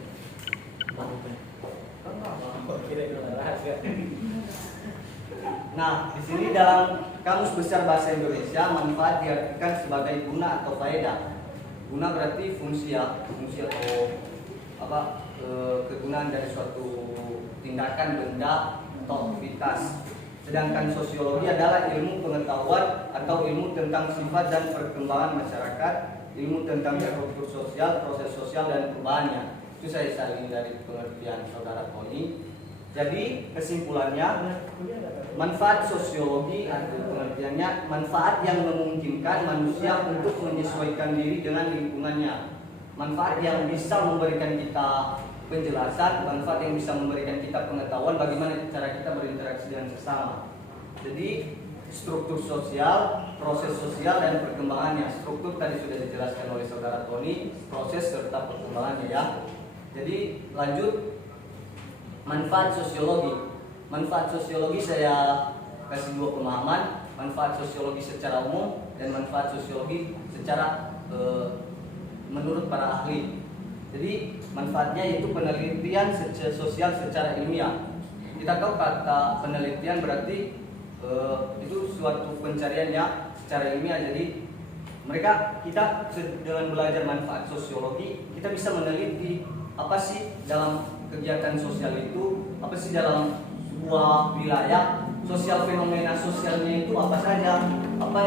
Nah, di sini dalam Kamus Besar Bahasa Indonesia manfaat diartikan sebagai guna atau faedah. Guna berarti fungsi atau kegunaan dari suatu tindakan, benda atau aktivitas. Sedangkan sosiologi adalah ilmu pengetahuan atau ilmu tentang sifat dan perkembangan masyarakat, ilmu tentang struktur sosial, proses sosial dan perubahannya. Itu saya saling dari pengertian saudara Tony. Jadi kesimpulannya, manfaat sosiologi atau pengertiannya manfaat yang memungkinkan manusia untuk menyesuaikan diri dengan lingkungannya, manfaat yang bisa memberikan kita penjelasan, manfaat yang bisa memberikan kita pengetahuan bagaimana cara kita berinteraksi dengan sesama. Jadi struktur sosial, proses sosial dan perkembangannya. Struktur tadi sudah dijelaskan oleh saudara Tony, proses serta perkembangannya ya. Jadi lanjut. manfaat sosiologi. Manfaat sosiologi saya kasih dua pemahaman, manfaat sosiologi secara umum dan manfaat sosiologi secara menurut para ahli. Jadi manfaatnya yaitu penelitian sosial secara ilmiah. Kita tahu kata penelitian berarti itu suatu pencariannya secara ilmiah. Jadi kita dengan belajar manfaat sosiologi, kita bisa meneliti apa sih dalam kegiatan sosial itu, apa sih dalam sebuah wilayah sosial, fenomena sosialnya itu apa saja, apa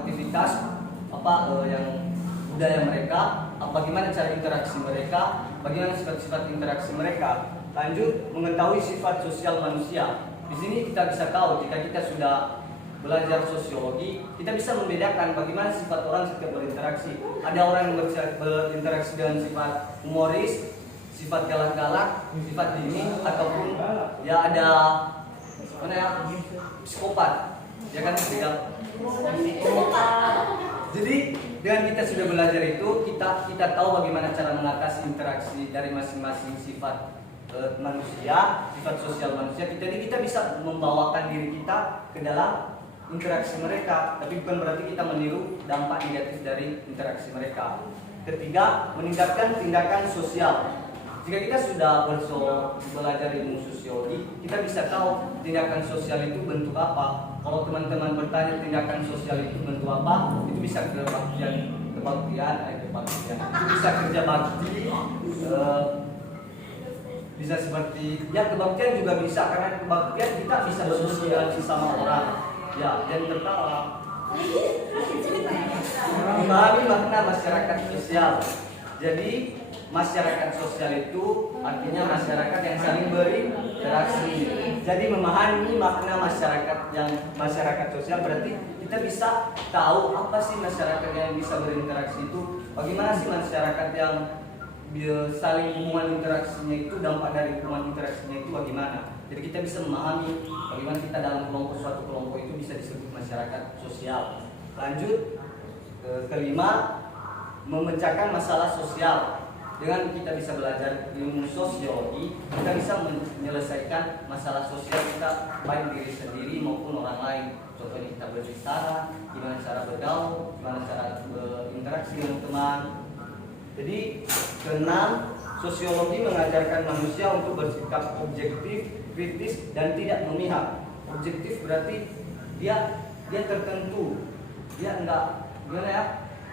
aktivitas, apa yang budaya mereka, bagaimana cara interaksi mereka, bagaimana sifat-sifat interaksi mereka. Lanjut, mengetahui sifat sosial manusia. Di sini kita bisa tahu jika kita sudah belajar sosiologi, kita bisa membedakan bagaimana sifat orang setiap berinteraksi. Ada orang yang berinteraksi dengan sifat humoris, sifat galak-galak, sifat dingin, ataupun ya ada psikopat, ya kan tidak. Jadi dengan kita sudah belajar itu, kita tahu bagaimana cara mengatasi interaksi dari masing-masing sifat manusia, sifat sosial manusia. Jadi kita bisa membawakan diri kita ke dalam interaksi mereka, tapi bukan berarti kita meniru dampak negatif dari interaksi mereka. Ketiga, meningkatkan tindakan sosial. Jika kita sudah belajar ilmu sosiologi, kita bisa tahu tindakan sosial itu bentuk apa. Kalau teman-teman bertanya tindakan sosial itu bentuk apa, itu bisa kebaktian, itu bisa kerja bakti, bisa seperti ya kebaktian juga bisa, karena kebaktian kita bisa bersosialisasi sama orang. Ya, dan tertawa. Memahami makna masyarakat sosial. Jadi masyarakat sosial itu artinya masyarakat yang saling berinteraksi. Jadi memahami makna masyarakat sosial berarti kita bisa tahu apa sih masyarakat yang bisa berinteraksi itu. Bagaimana sih masyarakat yang saling hubungan interaksinya itu, dampak dari hubungan interaksinya itu bagaimana. Jadi kita bisa memahami bagaimana kita dalam suatu kelompok itu bisa disebut masyarakat sosial. Lanjut, kelima, memecahkan masalah sosial. Dengan kita bisa belajar ilmu sosiologi, kita bisa menyelesaikan masalah sosial kita, baik diri sendiri maupun orang lain. Contohnya kita berbicara, gimana cara bergaul, gimana cara berinteraksi dengan teman. Jadi keenam, sosiologi mengajarkan manusia untuk bersikap objektif, kritis, dan tidak memihak. Objektif berarti dia tertentu, dia enggak gimana ya,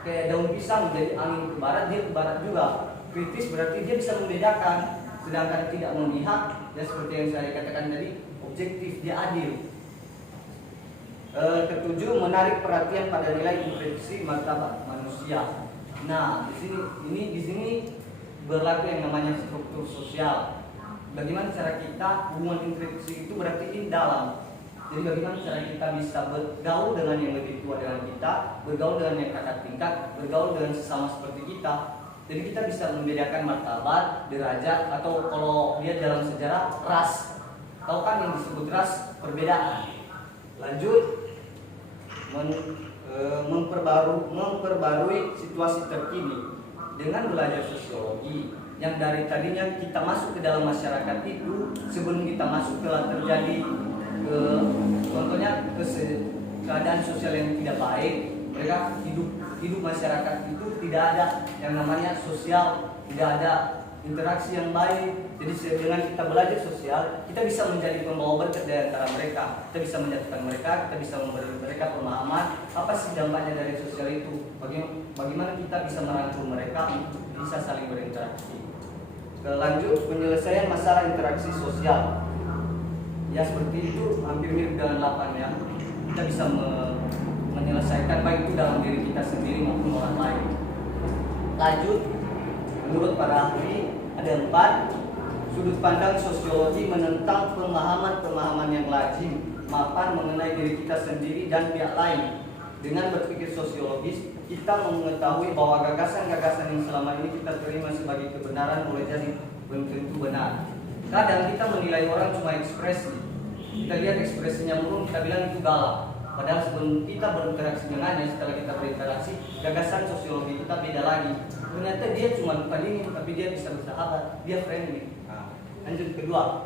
kayak daun pisang jadi angin ke barat, dia ke barat juga. Kritis berarti dia bisa membedakan, sedangkan tidak memihak, ya seperti yang saya katakan tadi, objektif, dia adil. Ketujuh, menarik perhatian pada nilai intrinsik martabat manusia. Nah, di sini berlaku yang namanya struktur sosial. Bagaimana cara kita hubungan intrinsik itu berarti ini dalam. Jadi bagaimana cara kita bisa bergaul dengan yang lebih tua dengan kita, bergaul dengan yang kakak tingkat, bergaul dengan sesama seperti kita. Jadi kita bisa membedakan martabat, derajat, atau kalau dia dalam sejarah ras. Tahu kan yang disebut ras, perbedaan. Lanjut, memperbarui situasi terkini dengan belajar sosiologi. Yang dari tadinya kita masuk ke dalam masyarakat itu, sebelum kita masuk telah terjadi contohnya keadaan sosial yang tidak baik. Mereka hidup masyarakat itu tidak ada yang namanya sosial, tidak ada interaksi yang baik. Jadi dengan kita belajar sosial, kita bisa menjadi pembawa berkat di antara mereka. Kita bisa menyatukan mereka, kita bisa memberi mereka pemahaman apa sih dampaknya dari sosial itu. Bagaimana kita bisa merangkul mereka untuk bisa saling berinteraksi. Lanjut, penyelesaian masalah interaksi sosial. Ya seperti itu, hampir mirip dengan 8 ya. Kita bisa menyelesaikan baik itu dalam diri kita sendiri maupun orang lain. Lanjut, menurut para ahli ada 4 sudut pandang sosiologi menentang pemahaman-pemahaman yang lazim, mapan mengenai diri kita sendiri dan pihak lain. Dengan berpikir sosiologis, kita mengetahui bahwa gagasan-gagasan yang selama ini kita terima sebagai kebenaran boleh jadi belum tentu benar. Kadang kita menilai orang cuma ekspresi. Kita lihat ekspresinya murung, kita bilang itu galak. Padahal sebelum kita berinteraksi dengannya, setelah kita berinteraksi, gagasan sosiologi kita beda lagi. Ternyata dia cuma bukan ini, tapi dia bisa bersahabat, dia friendly. Nah, Lanjut kedua,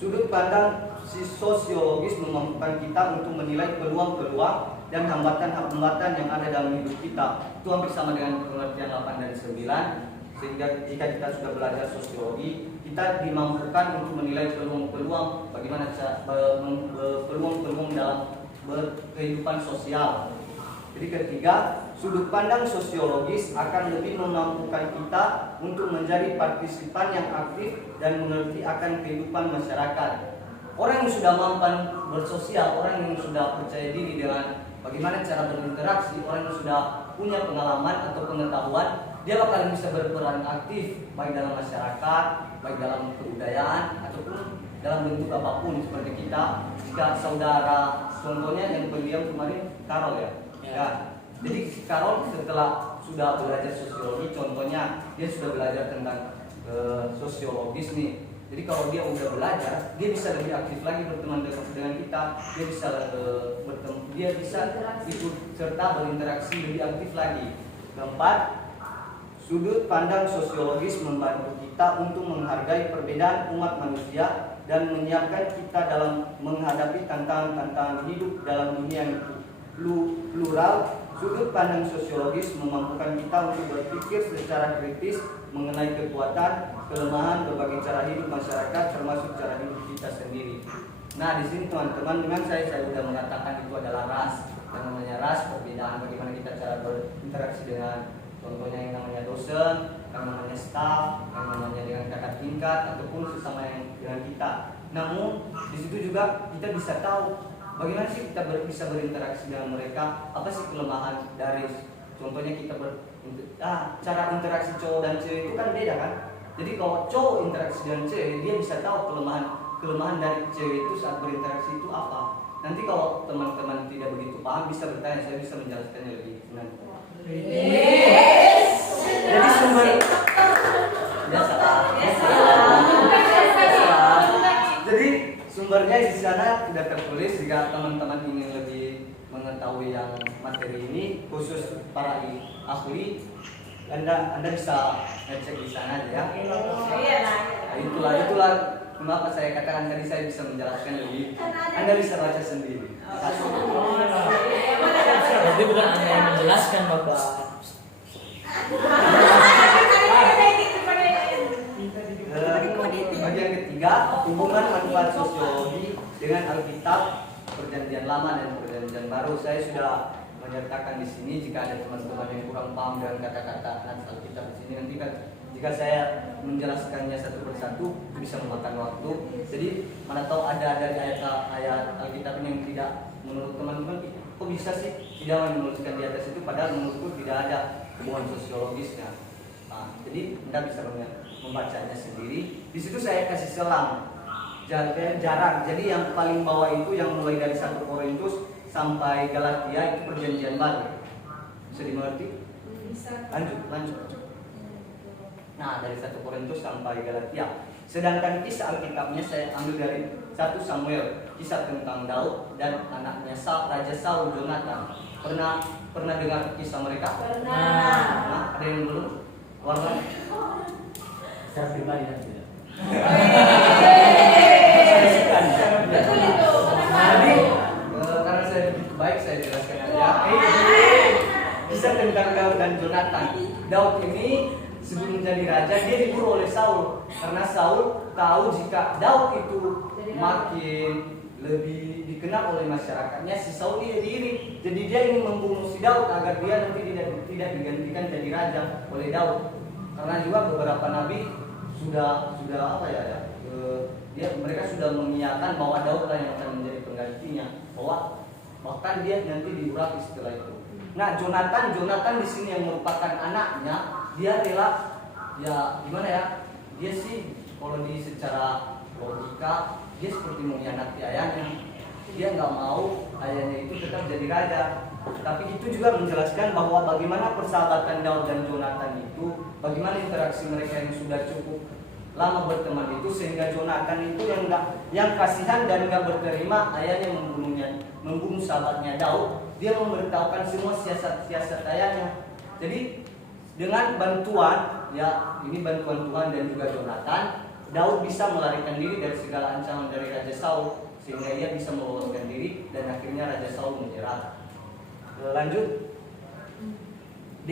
sudut pandang sosiologis memampukan kita untuk menilai peluang-peluang dan hambatan-hambatan yang ada dalam hidup kita. Itu hampir sama dengan pengertian 8 dan 9. Sehingga jika kita sudah belajar sosiologi, kita dimampukan untuk menilai peluang-peluang bagaimana peluang-peluang dalam kehidupan sosial. Jadi ketiga, sudut pandang sosiologis akan lebih memampukan kita untuk menjadi partisipan yang aktif dan mengerti akan kehidupan masyarakat. Orang yang sudah mampu bersosial, orang yang sudah percaya diri dengan bagaimana cara berinteraksi, orang yang sudah punya pengalaman atau pengetahuan, dia bakal bisa berperan aktif baik dalam masyarakat, baik dalam kebudayaan ataupun dalam bentuk apapun seperti kita. Jika saudara contohnya yang pendiam kemarin Karol ya. Jadi Karol setelah sudah belajar sosiologi, contohnya dia sudah belajar tentang sosiologis nih. Jadi kalau dia udah belajar, dia bisa lebih aktif lagi berteman dengan kita. Dia bisa ikut serta berinteraksi lebih aktif lagi. Keempat, sudut pandang sosiologis membantu kita untuk menghargai perbedaan umat manusia dan menyiapkan kita dalam menghadapi tantangan-tantangan hidup dalam dunia yang plural. Sudut pandang sosiologis memampukan kita untuk berpikir secara kritis mengenai kekuatan, kelemahan berbagai cara hidup masyarakat, termasuk cara hidup kita sendiri. Nah, di sini teman-teman, dengan saya sudah mengatakan itu adalah ras. Yang namanya ras, perbedaan bagaimana kita cara berinteraksi dengan contohnya yang namanya dosen, yang namanya staf, yang namanya dengan kakak tingkat ataupun sesama yang dengan kita. Namun di situ juga kita bisa tahu bagaimana sih kita bisa berinteraksi dengan mereka, apa sih kelemahan dari contohnya kita cara interaksi cowok dan cewek itu kan beda kan. Jadi kalau cowok interaksi dengan cewek, dia bisa tahu kelemahan dari cewek itu saat berinteraksi itu apa. Nanti kalau teman-teman tidak begitu paham bisa bertanya, saya bisa menjelaskannya lebih nanti. Jadi sumber Jadi sumbernya di sana tidak tertulis. Jika teman-teman ingin lebih mengetahui yang materi ini khusus para ahli, Anda bisa ngecek di sana aja ya. Nah, itulah kenapa saya katakan tadi saya bisa menjelaskan lebih. Anda bisa baca sendiri. Jadi bukan Anda yang menjelaskan, Bapak. Bagian ketiga, hubungan manfaat sosiologi dengan Alkitab, Perjanjian Lama dan Perjanjian Baru. Saya sudah menyertakan di sini. Jika ada teman-teman yang kurang paham dengan kata-kata Alkitab di sini, nanti kan jika saya menjelaskannya satu persatu bisa memakan waktu. Jadi mana tahu ada dari ayat Alkitab yang tidak menurut teman-teman, kok bisa sih tidak menuliskan di atas itu, padahal menurutku tidak ada hubungan sosiologisnya. Nah, jadi Anda bisa membacanya sendiri. Di situ saya kasih selang jarang. Jadi yang paling bawah itu yang mulai dari 1 Korintus sampai Galatia itu Perjanjian Baru. Bisa dimengerti? Lanjut. Nah, dari 1 Korintus sampai Galatia. Sedangkan kisah Alkitabnya saya ambil dari 1 Samuel, kisah tentang Daud dan anaknya Raja Saul, Jonathan. Pernah dengar kisah mereka? Pernah. Ada yang belum? Warna? Secara pribadi dan tidak. Jadi karena saya begitu baik saya jelaskan aja. Kisah tentang Daud dan Jonathan. Daud ini sebelum menjadi raja dia diburu oleh Saul karena Saul tahu jika Daud itu makin lebih dikenal oleh masyarakatnya, si Saul tidak diri. Jadi dia ingin membunuh si Daud agar dia nanti tidak digantikan jadi raja oleh Daud. Karena juga beberapa nabi sudah mereka sudah mengiyakan bahwa Daud lah yang akan menjadi penggantinya, bahwa bahkan dia nanti diurapi setelah itu. Nah, Jonathan di sini yang merupakan anaknya, dia rela dia sih kalau di secara logika dia seperti mengkhianati ayahnya. Dia nggak mau ayahnya itu tetap jadi raja. Tapi itu juga menjelaskan bahwa bagaimana persahabatan Daud dan Jonathan itu, bagaimana interaksi mereka yang sudah cukup lama berteman itu, sehingga Jonathan itu yang kasihan dan nggak berterima ayahnya membunuh sahabatnya Daud. Dia memberitahukan semua siasat-siasat ayahnya. Jadi dengan bantuan Tuhan dan juga Jonathan, Daud bisa melarikan diri dari segala ancaman dari Raja Saul sehingga ia bisa meloloskan diri dan akhirnya Raja Saul menyerah. Lanjut. D.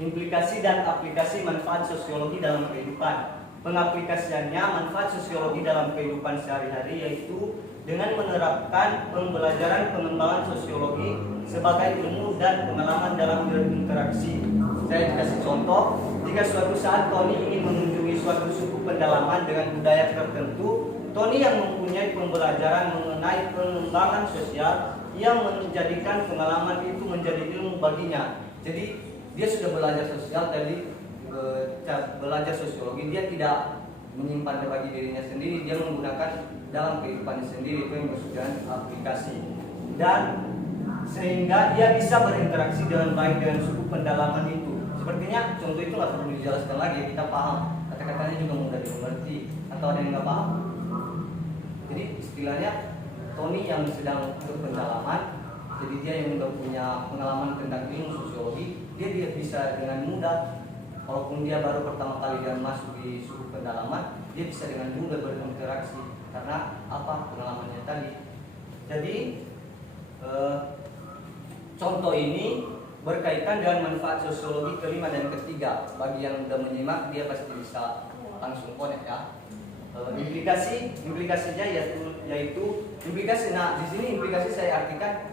Implikasi dan aplikasi manfaat sosiologi dalam kehidupan. Pengaplikasiannya manfaat sosiologi dalam kehidupan sehari-hari yaitu dengan menerapkan pembelajaran pengembangan sosiologi sebagai ilmu dan pengalaman dalam berinteraksi. Saya kasih contoh, jika suatu saat Tony ingin mengunjungi suatu suku pedalaman dengan budaya tertentu, Tony yang mempunyai pembelajaran mengenai pengembangan sosial yang menjadikan pengalaman itu menjadi ilmu baginya. Jadi dia sudah belajar sosial, jadi belajar sosiologi, dia tidak menyimpan bagi dirinya sendiri, dia menggunakan dalam kehidupannya sendiri, itu yang disebut dengan aplikasi. Dan sehingga dia bisa berinteraksi dengan baik dengan suku pendalaman itu. Sepertinya contoh itu nggak perlu dijelaskan lagi, kita paham, kata-katanya juga mudah dimengerti. Atau ada yang nggak paham? Jadi istilahnya Tony yang sedang berpendalaman, jadi dia yang udah punya pengalaman tentang ilmu sosiologi, dia bisa dengan mudah, walaupun dia baru pertama kali dia masuk di suku pendalaman, dia bisa dengan mudah berinteraksi karena apa, pengalamannya tadi. Jadi contoh ini berkaitan dengan manfaat sosiologi kelima dan ketiga. Bagi yang sudah menyimak, dia pasti bisa langsung connect ya. Implikasinya yaitu implikasi. Nah, di sini implikasi saya artikan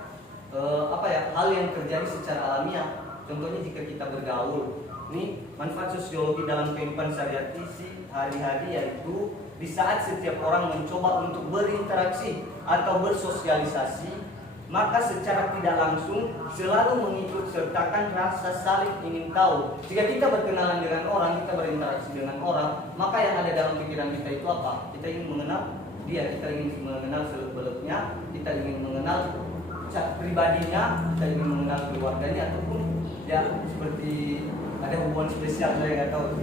hal yang terjadi secara alamiah. Contohnya jika kita bergaul, ini manfaat sosiologi dalam kehidupan sehari-hari yaitu di saat setiap orang mencoba untuk berinteraksi atau bersosialisasi, maka secara tidak langsung selalu mengikut sertakan rasa saling ingin tahu. Jika kita berkenalan dengan orang, kita berinteraksi dengan orang, maka yang ada dalam pikiran kita itu apa? Kita ingin mengenal dia, kita ingin mengenal seluk-beluknya, kita ingin mengenal pribadinya, kita ingin mengenal keluarganya, ataupun ya seperti ada hubungan spesial, saya nggak tahu.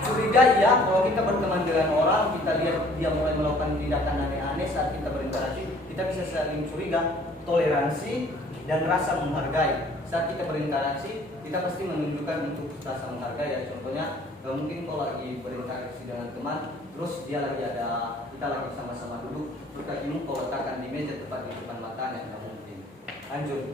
Curiga ya, kalau kita berteman dengan orang, kita lihat dia mulai melakukan tindakan aneh-aneh saat kita berinteraksi, kita bisa saling curiga. Toleransi dan rasa menghargai. Saat kita berinteraksi, kita pasti menunjukkan untuk rasa menghargai ya. Contohnya, mungkin kalau lagi berinteraksi dengan teman, terus dia lagi kita lagi sama-sama duduk, terus kakimu kau letakkan di meja tepat di depan matanya, nggak mungkin. Lanjut.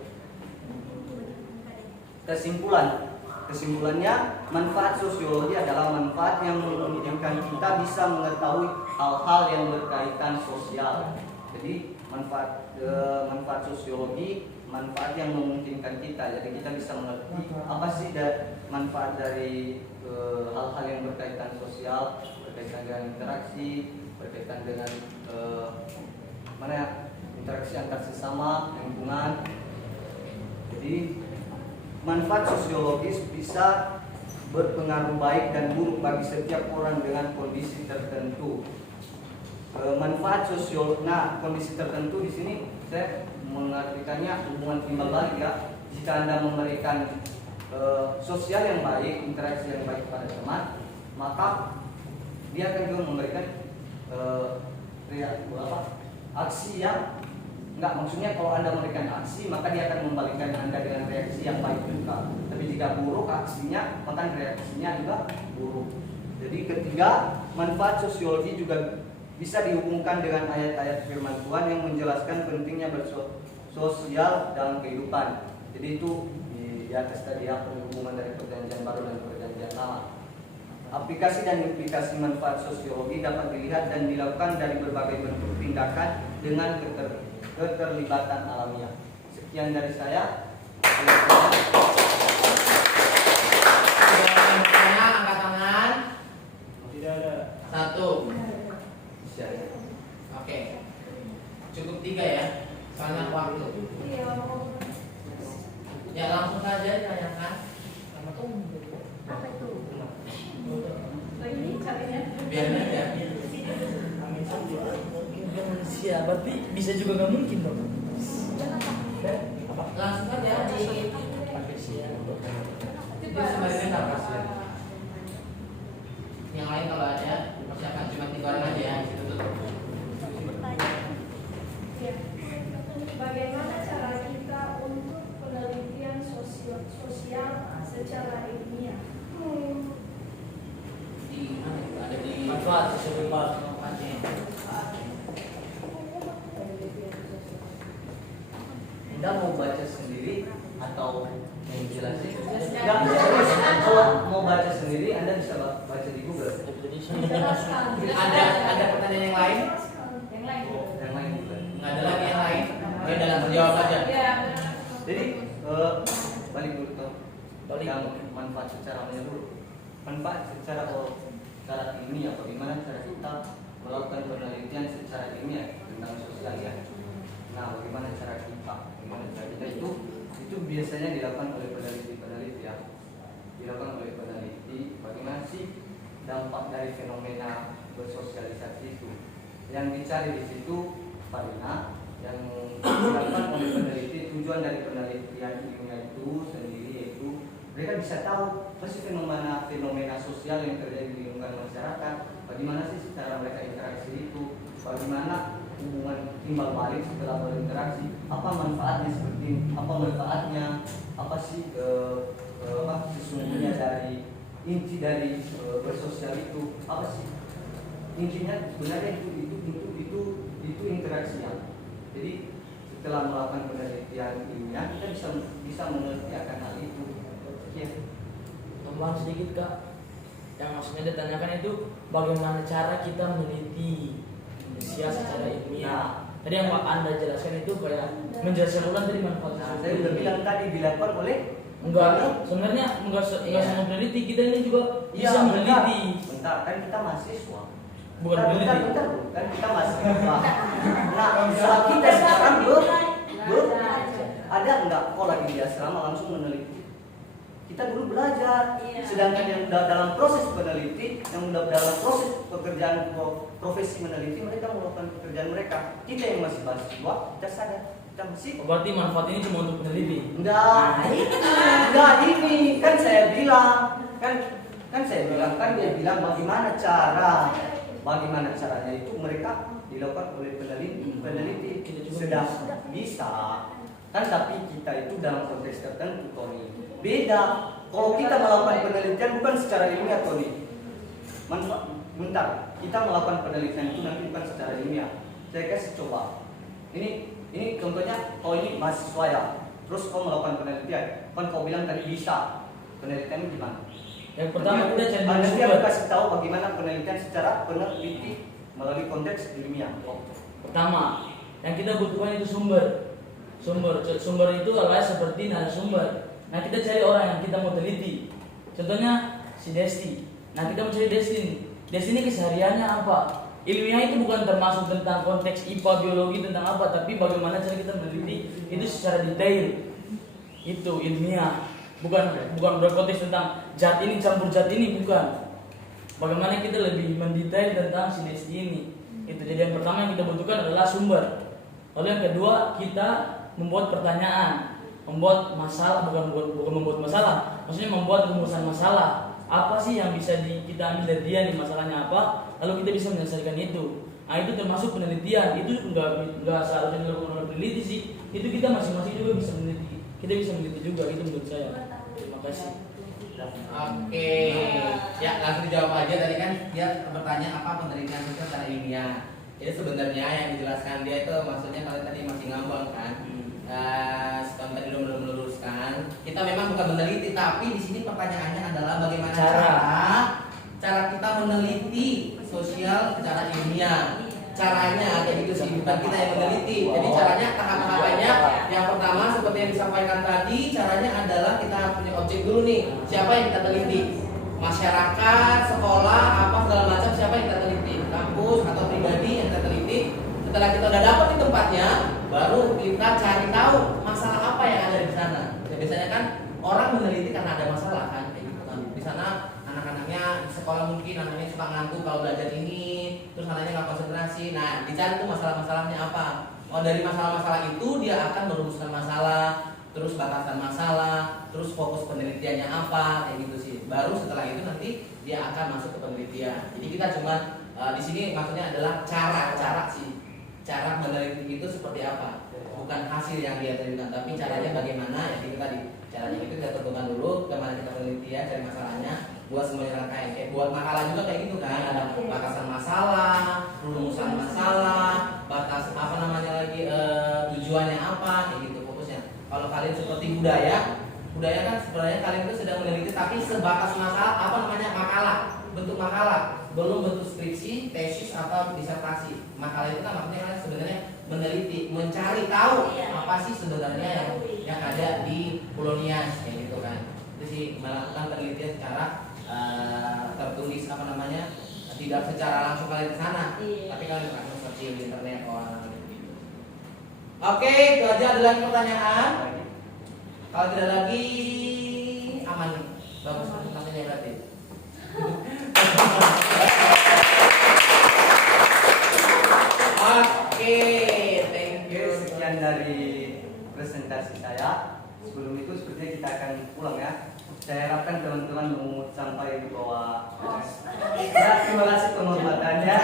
Kesimpulannya, manfaat sosiologi adalah manfaat yang memungkinkan kita bisa mengetahui hal-hal yang berkaitan sosial. Jadi manfaat sosiologi, manfaat yang memungkinkan kita. Jadi kita bisa mengerti apa sih manfaat dari hal-hal yang berkaitan sosial, berkaitan dengan interaksi, berkaitan dengan interaksi antar sesama, lingkungan. Jadi manfaat sosiologis bisa berpengaruh baik dan buruk bagi setiap orang dengan kondisi tertentu. Manfaat kondisi tertentu di sini saya mengartikannya hubungan timbal balik ya. Jika Anda memberikan sosial yang baik, interaksi yang baik kepada teman, maka dia akan juga memberikan aksi yang maksudnya kalau Anda memberikan aksi, maka dia akan membalikkan Anda dengan reaksi yang baik juga. Tapi jika buruk aksinya, maka reaksinya juga buruk. Jadi ketiga, manfaat sosiologi juga bisa dihubungkan dengan ayat-ayat firman Tuhan yang menjelaskan pentingnya bersosial dalam kehidupan. Jadi itu di atas tadi hubungan dari perjanjian baru dan perjanjian lama. Aplikasi dan implikasi manfaat sosiologi dapat dilihat dan dilakukan dari berbagai bentuk tindakan dengan keterlibatan alamiah. Sekian dari saya. Angkat tangan. Tidak ada. 1. Oke. Cukup 3 ya. Karena waktu. Ya langsung saja ditanyakan. Apa itu? Biar aja. Manusia, berarti bisa juga nggak mungkin dong. Langsung aja di sebagian apa sih? Yang lain kalau ada persiapan cuma 3 orang aja ya. Itu tutup. Bagaimana cara kita untuk penelitian sosial secara ilmiah? sebentar makanya. Anda mau baca sendiri atau mau jelasin? Enggak. Kalau mau baca sendiri Anda bisa baca di Google. Ada pertanyaan yang lain? Yang lain. Yang lain juga. Nggak ada lagi yang lain? Oke, dalam terjawab aja. Iya. Jadi balik dulu ke Balik. yang manfaat secara menyeluruh. Manfaat secara ilmiah, bagaimana cara kita melakukan penelitian secara ilmiah tentang sosial ya. Nah, bagaimana cara kita itu biasanya dilakukan oleh peneliti ya. Dilakukan oleh peneliti bagaimana sih dampak dari fenomena bersosialisasi itu. Yang dicari di situ Farina, yang dilakukan oleh peneliti, tujuan dari penelitian ilmiah itu sendiri yaitu mereka bisa tahu apa sih fenomena sosial yang terjadi di lingkungan masyarakat, bagaimana sih cara mereka interaksi itu, bagaimana hubungan timbal balik setelah berinteraksi, apa manfaatnya apa sih sesungguhnya dari inti dari bersosial itu, apa sih intinya sebenarnya itu interaksi ya. Jadi setelah melakukan penelitian ilmiah kita bisa meneliti akan hal itu. Ya. Tambahan sedikit Kak, yang maksudnya ditanyakan itu bagaimana cara kita meneliti Indonesia secara ilmiah. Tadi yang Anda jelaskan itu kayak menjelaskan ulang tadi manfaat. Nah, saya udah bilang tadi dilakukan oleh sebenarnya enggak semua peneliti, kita ini juga bisa meneliti. Bentar, kan kita mahasiswa. Bukan peneliti. Bentar, kan kita mahasiswa. Nah, saat kita sekarang ada enggak kok lagi di asrama langsung meneliti? Kita dulu belajar, sedangkan yang dalam proses peneliti, yang dalam proses pekerjaan profesi meneliti, mereka melakukan pekerjaan mereka. Kita yang masih mahasiswa, kita sadar, kita masih. Berarti manfaat ini cuma untuk peneliti? Enggak ini kan saya bilang, kan dia bilang bagaimana caranya itu mereka dilakukan oleh peneliti sedang bisa. Kan tapi kita itu dalam konteks tertentu Tony beda. Kalau kita melakukan penelitian bukan secara ilmiah Tony, bentar, kita melakukan penelitian itu nanti bukan secara ilmiah. Saya kasih coba ini contohnya, kalau ini mahasiswa ya, terus kau melakukan penelitian, kan kau bilang tadi bisa, penelitian gimana? Yang pertama kita cari Anda sumber. kasih tahu bagaimana penelitian secara peneliti melalui konteks ilmiah. Pertama, yang kita butuhkan itu sumber itu adalah seperti narasumber. Nah, kita cari orang yang kita mau teliti. Contohnya si Desti. Nah, kita mau cari Desti ini kesehariannya apa? Ilmiah itu bukan termasuk tentang konteks IPA, biologi, tentang apa, tapi bagaimana cara kita meneliti itu secara detail. Itu ilmiah. Bukan berkonteks tentang zat ini campur zat ini, bukan. Bagaimana kita lebih mendetail tentang si Desti ini. Itu jadi yang pertama yang kita butuhkan adalah sumber. Lalu yang kedua, kita membuat pertanyaan, membuat masalah, bukan membuat masalah, maksudnya membuat rumusan masalah. Apa sih yang bisa kita ambil dari dia nih, masalahnya apa, lalu kita bisa menyelesaikan itu. Nah, itu termasuk penelitian. Itu enggak seharusnya dilakukan oleh peneliti sih. Itu kita masing-masing juga bisa meneliti. Kita bisa meneliti juga, itu menurut saya. Terima kasih. Oke, ya langsung dijawab aja. Tadi kan dia bertanya apa penelitian itu secara ilmiah. Jadi sebenarnya yang dijelaskan dia itu maksudnya kalau tadi masih ngambang kan. Sekarang tadi belum meluruskan. Kita memang bukan meneliti, tapi di sini pertanyaannya adalah bagaimana cara kita meneliti sosial secara ilmiah. Caranya kayak gitu sih, bukan kita yang meneliti. Jadi caranya tahap-tahapannya yang pertama seperti yang disampaikan tadi, caranya adalah kita punya objek dulu nih. Siapa yang kita teliti? Masyarakat, sekolah, apa segala macam, siapa yang kita teliti? Kampus atau pribadi yang kita teliti. Setelah kita udah dapat di tempatnya, baru kita cari tahu masalah apa yang ada di sana. Ya, biasanya kan orang meneliti karena ada masalah kan, kayak gitu kan. Di sana anak-anaknya di sekolah mungkin anaknya suka ngantuk kalau belajar ini, terus anaknya nggak konsentrasi. Nah, dicari tuh masalah-masalahnya apa. Oh, dari masalah-masalah itu dia akan merumuskan masalah, terus batasan masalah, terus fokus penelitiannya apa, kayak gitu sih. Baru setelah itu nanti dia akan masuk ke penelitian. Jadi kita cuma di sini maksudnya adalah cara meneliti itu seperti apa, bukan hasil yang dia terima, tapi caranya bagaimana. Ya itu tadi caranya itu kita tentukan dulu kemana kita penelitian, cari masalahnya, buat semuanya rangkaian. Kayak buat makalah juga kayak gitu kan, ada batasan masalah, rumusan masalah, batas apa namanya lagi tujuannya apa kayak gitu fokusnya. Kalau kalian seperti budaya kan sebenarnya kalian itu sedang meneliti tapi sebatas masalah apa namanya makalah, bentuk makalah, belum bentuk skripsi, tesis atau disertasi. Makalah itu kan maksudnya kalian sebenarnya meneliti, mencari tahu apa sih sebenarnya yang ada di Pulau Nias kayak gitu kan. Itu sih melakukan penelitian secara tertulis apa namanya, tidak secara langsung kalian ke sana, tapi kalian akan searching di internet gitu. Oke, itu aja. Ada lagi pertanyaan? Kalau tidak lagi aman nih. Bagus nantinya berarti. Oke, thank you. Sekian dari presentasi saya. Sebelum itu sepertinya kita akan pulang ya. Saya harapkan teman-teman mau sampai di bawah. Ya, terima kasih penghormatannya.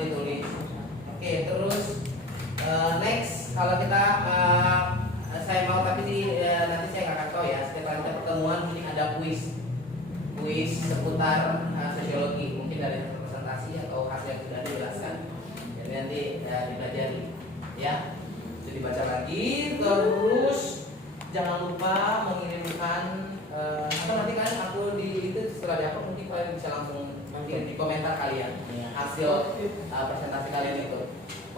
Ditulis. Oke, terus next kalau kita saya mau tapi nanti saya nggak akan tahu ya. Setelah kita pertemuan mungkin ada kuis seputar sosiologi, mungkin dari presentasi atau hasil yang sudah dijelaskan. Jadi nanti dipelajari ya. Jadi dibaca lagi, terus jangan lupa mengirimkan atau nanti kalian aku di itu setelah diupload mungkin kalian bisa langsung nanti di komentar kalian hasil presentasi kalian itu.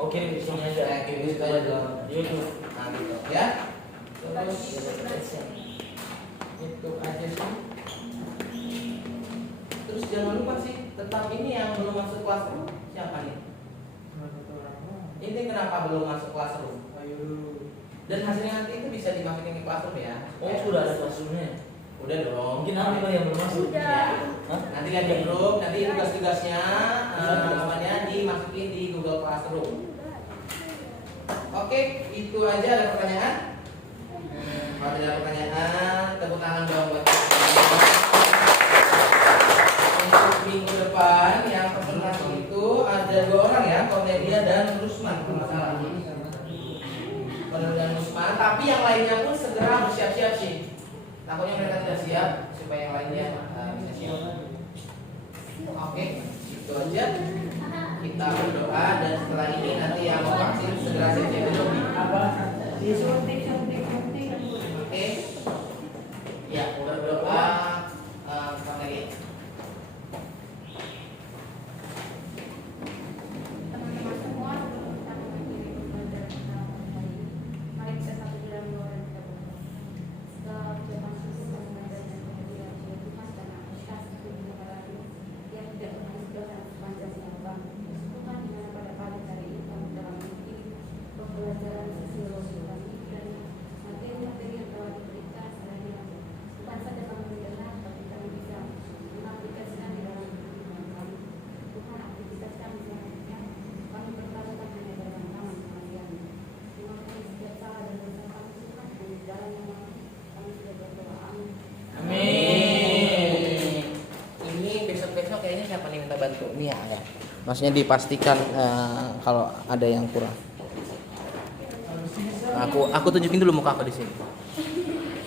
Oke, di sini aja. Kirim itu aja dalam YouTube. Nah gitu ya. Terus itu aja sih. Terus jangan lupa sih tentang ini yang belum masuk classroom siapa nih? Ini kenapa belum masuk classroom? Dan hasilnya nanti itu bisa dimasukin ke classroom ya. Oh, sudah ada classroomnya. Udah dong. Mungkin apa yang belum masuk? Nanti lihat di grup, nanti tugas-tugasnya namanya dimasukin di Google Classroom. Oke, itu aja. Ada pertanyaan? Kalau tidak ada pertanyaan, tepuk tangan dong buat untuk minggu depan yang presentasi itu ada 2 orang ya, Cornelia dan Rusman kalau nggak salah. Cornelia dan Rusman, tapi yang lainnya pun segera bersiap-siap sih. Takutnya mereka tidak siap supaya yang lainnya bisa siap. Oke, itu aja. Kita berdoa dan setelah ini nanti yang mau vaksin segera siap-siap dulu. Oke. Ya, berdoa sampai lagi. Teman-teman semua, sebelum kita mengakhiri pembelajaran kita hari ini, mari kita satu dalam doa dan kita berdoa. Segala ucapan syukur dan pengajaran dan kemuliaan Tuhan karena atas kebenaran yang tidak pernah dosa Pancasila Bangsa. Tuhan di mana pada pagi hari ini kami telah mengikuti pembelajaran sosiologi kami dan materi-materi yang telah diberikan selain bukan saja kami mendengar, tapi kami bisa mengaplikasikan di dalam kehidupan kami. Tuhan, aktivitas kami selanjutnya kami bertaruhkan hanya dalam nama kalian. Terima kasih setiap salah dan dosa kami Tuhan dan di dalam nama kami sudah berdoa. Amin. Amin. Ini besok-besok kayaknya siapa nih minta bantu? Nia ya. Maksudnya dipastikan kalau ada yang kurang. Aku tunjukin dulu muka aku di sini.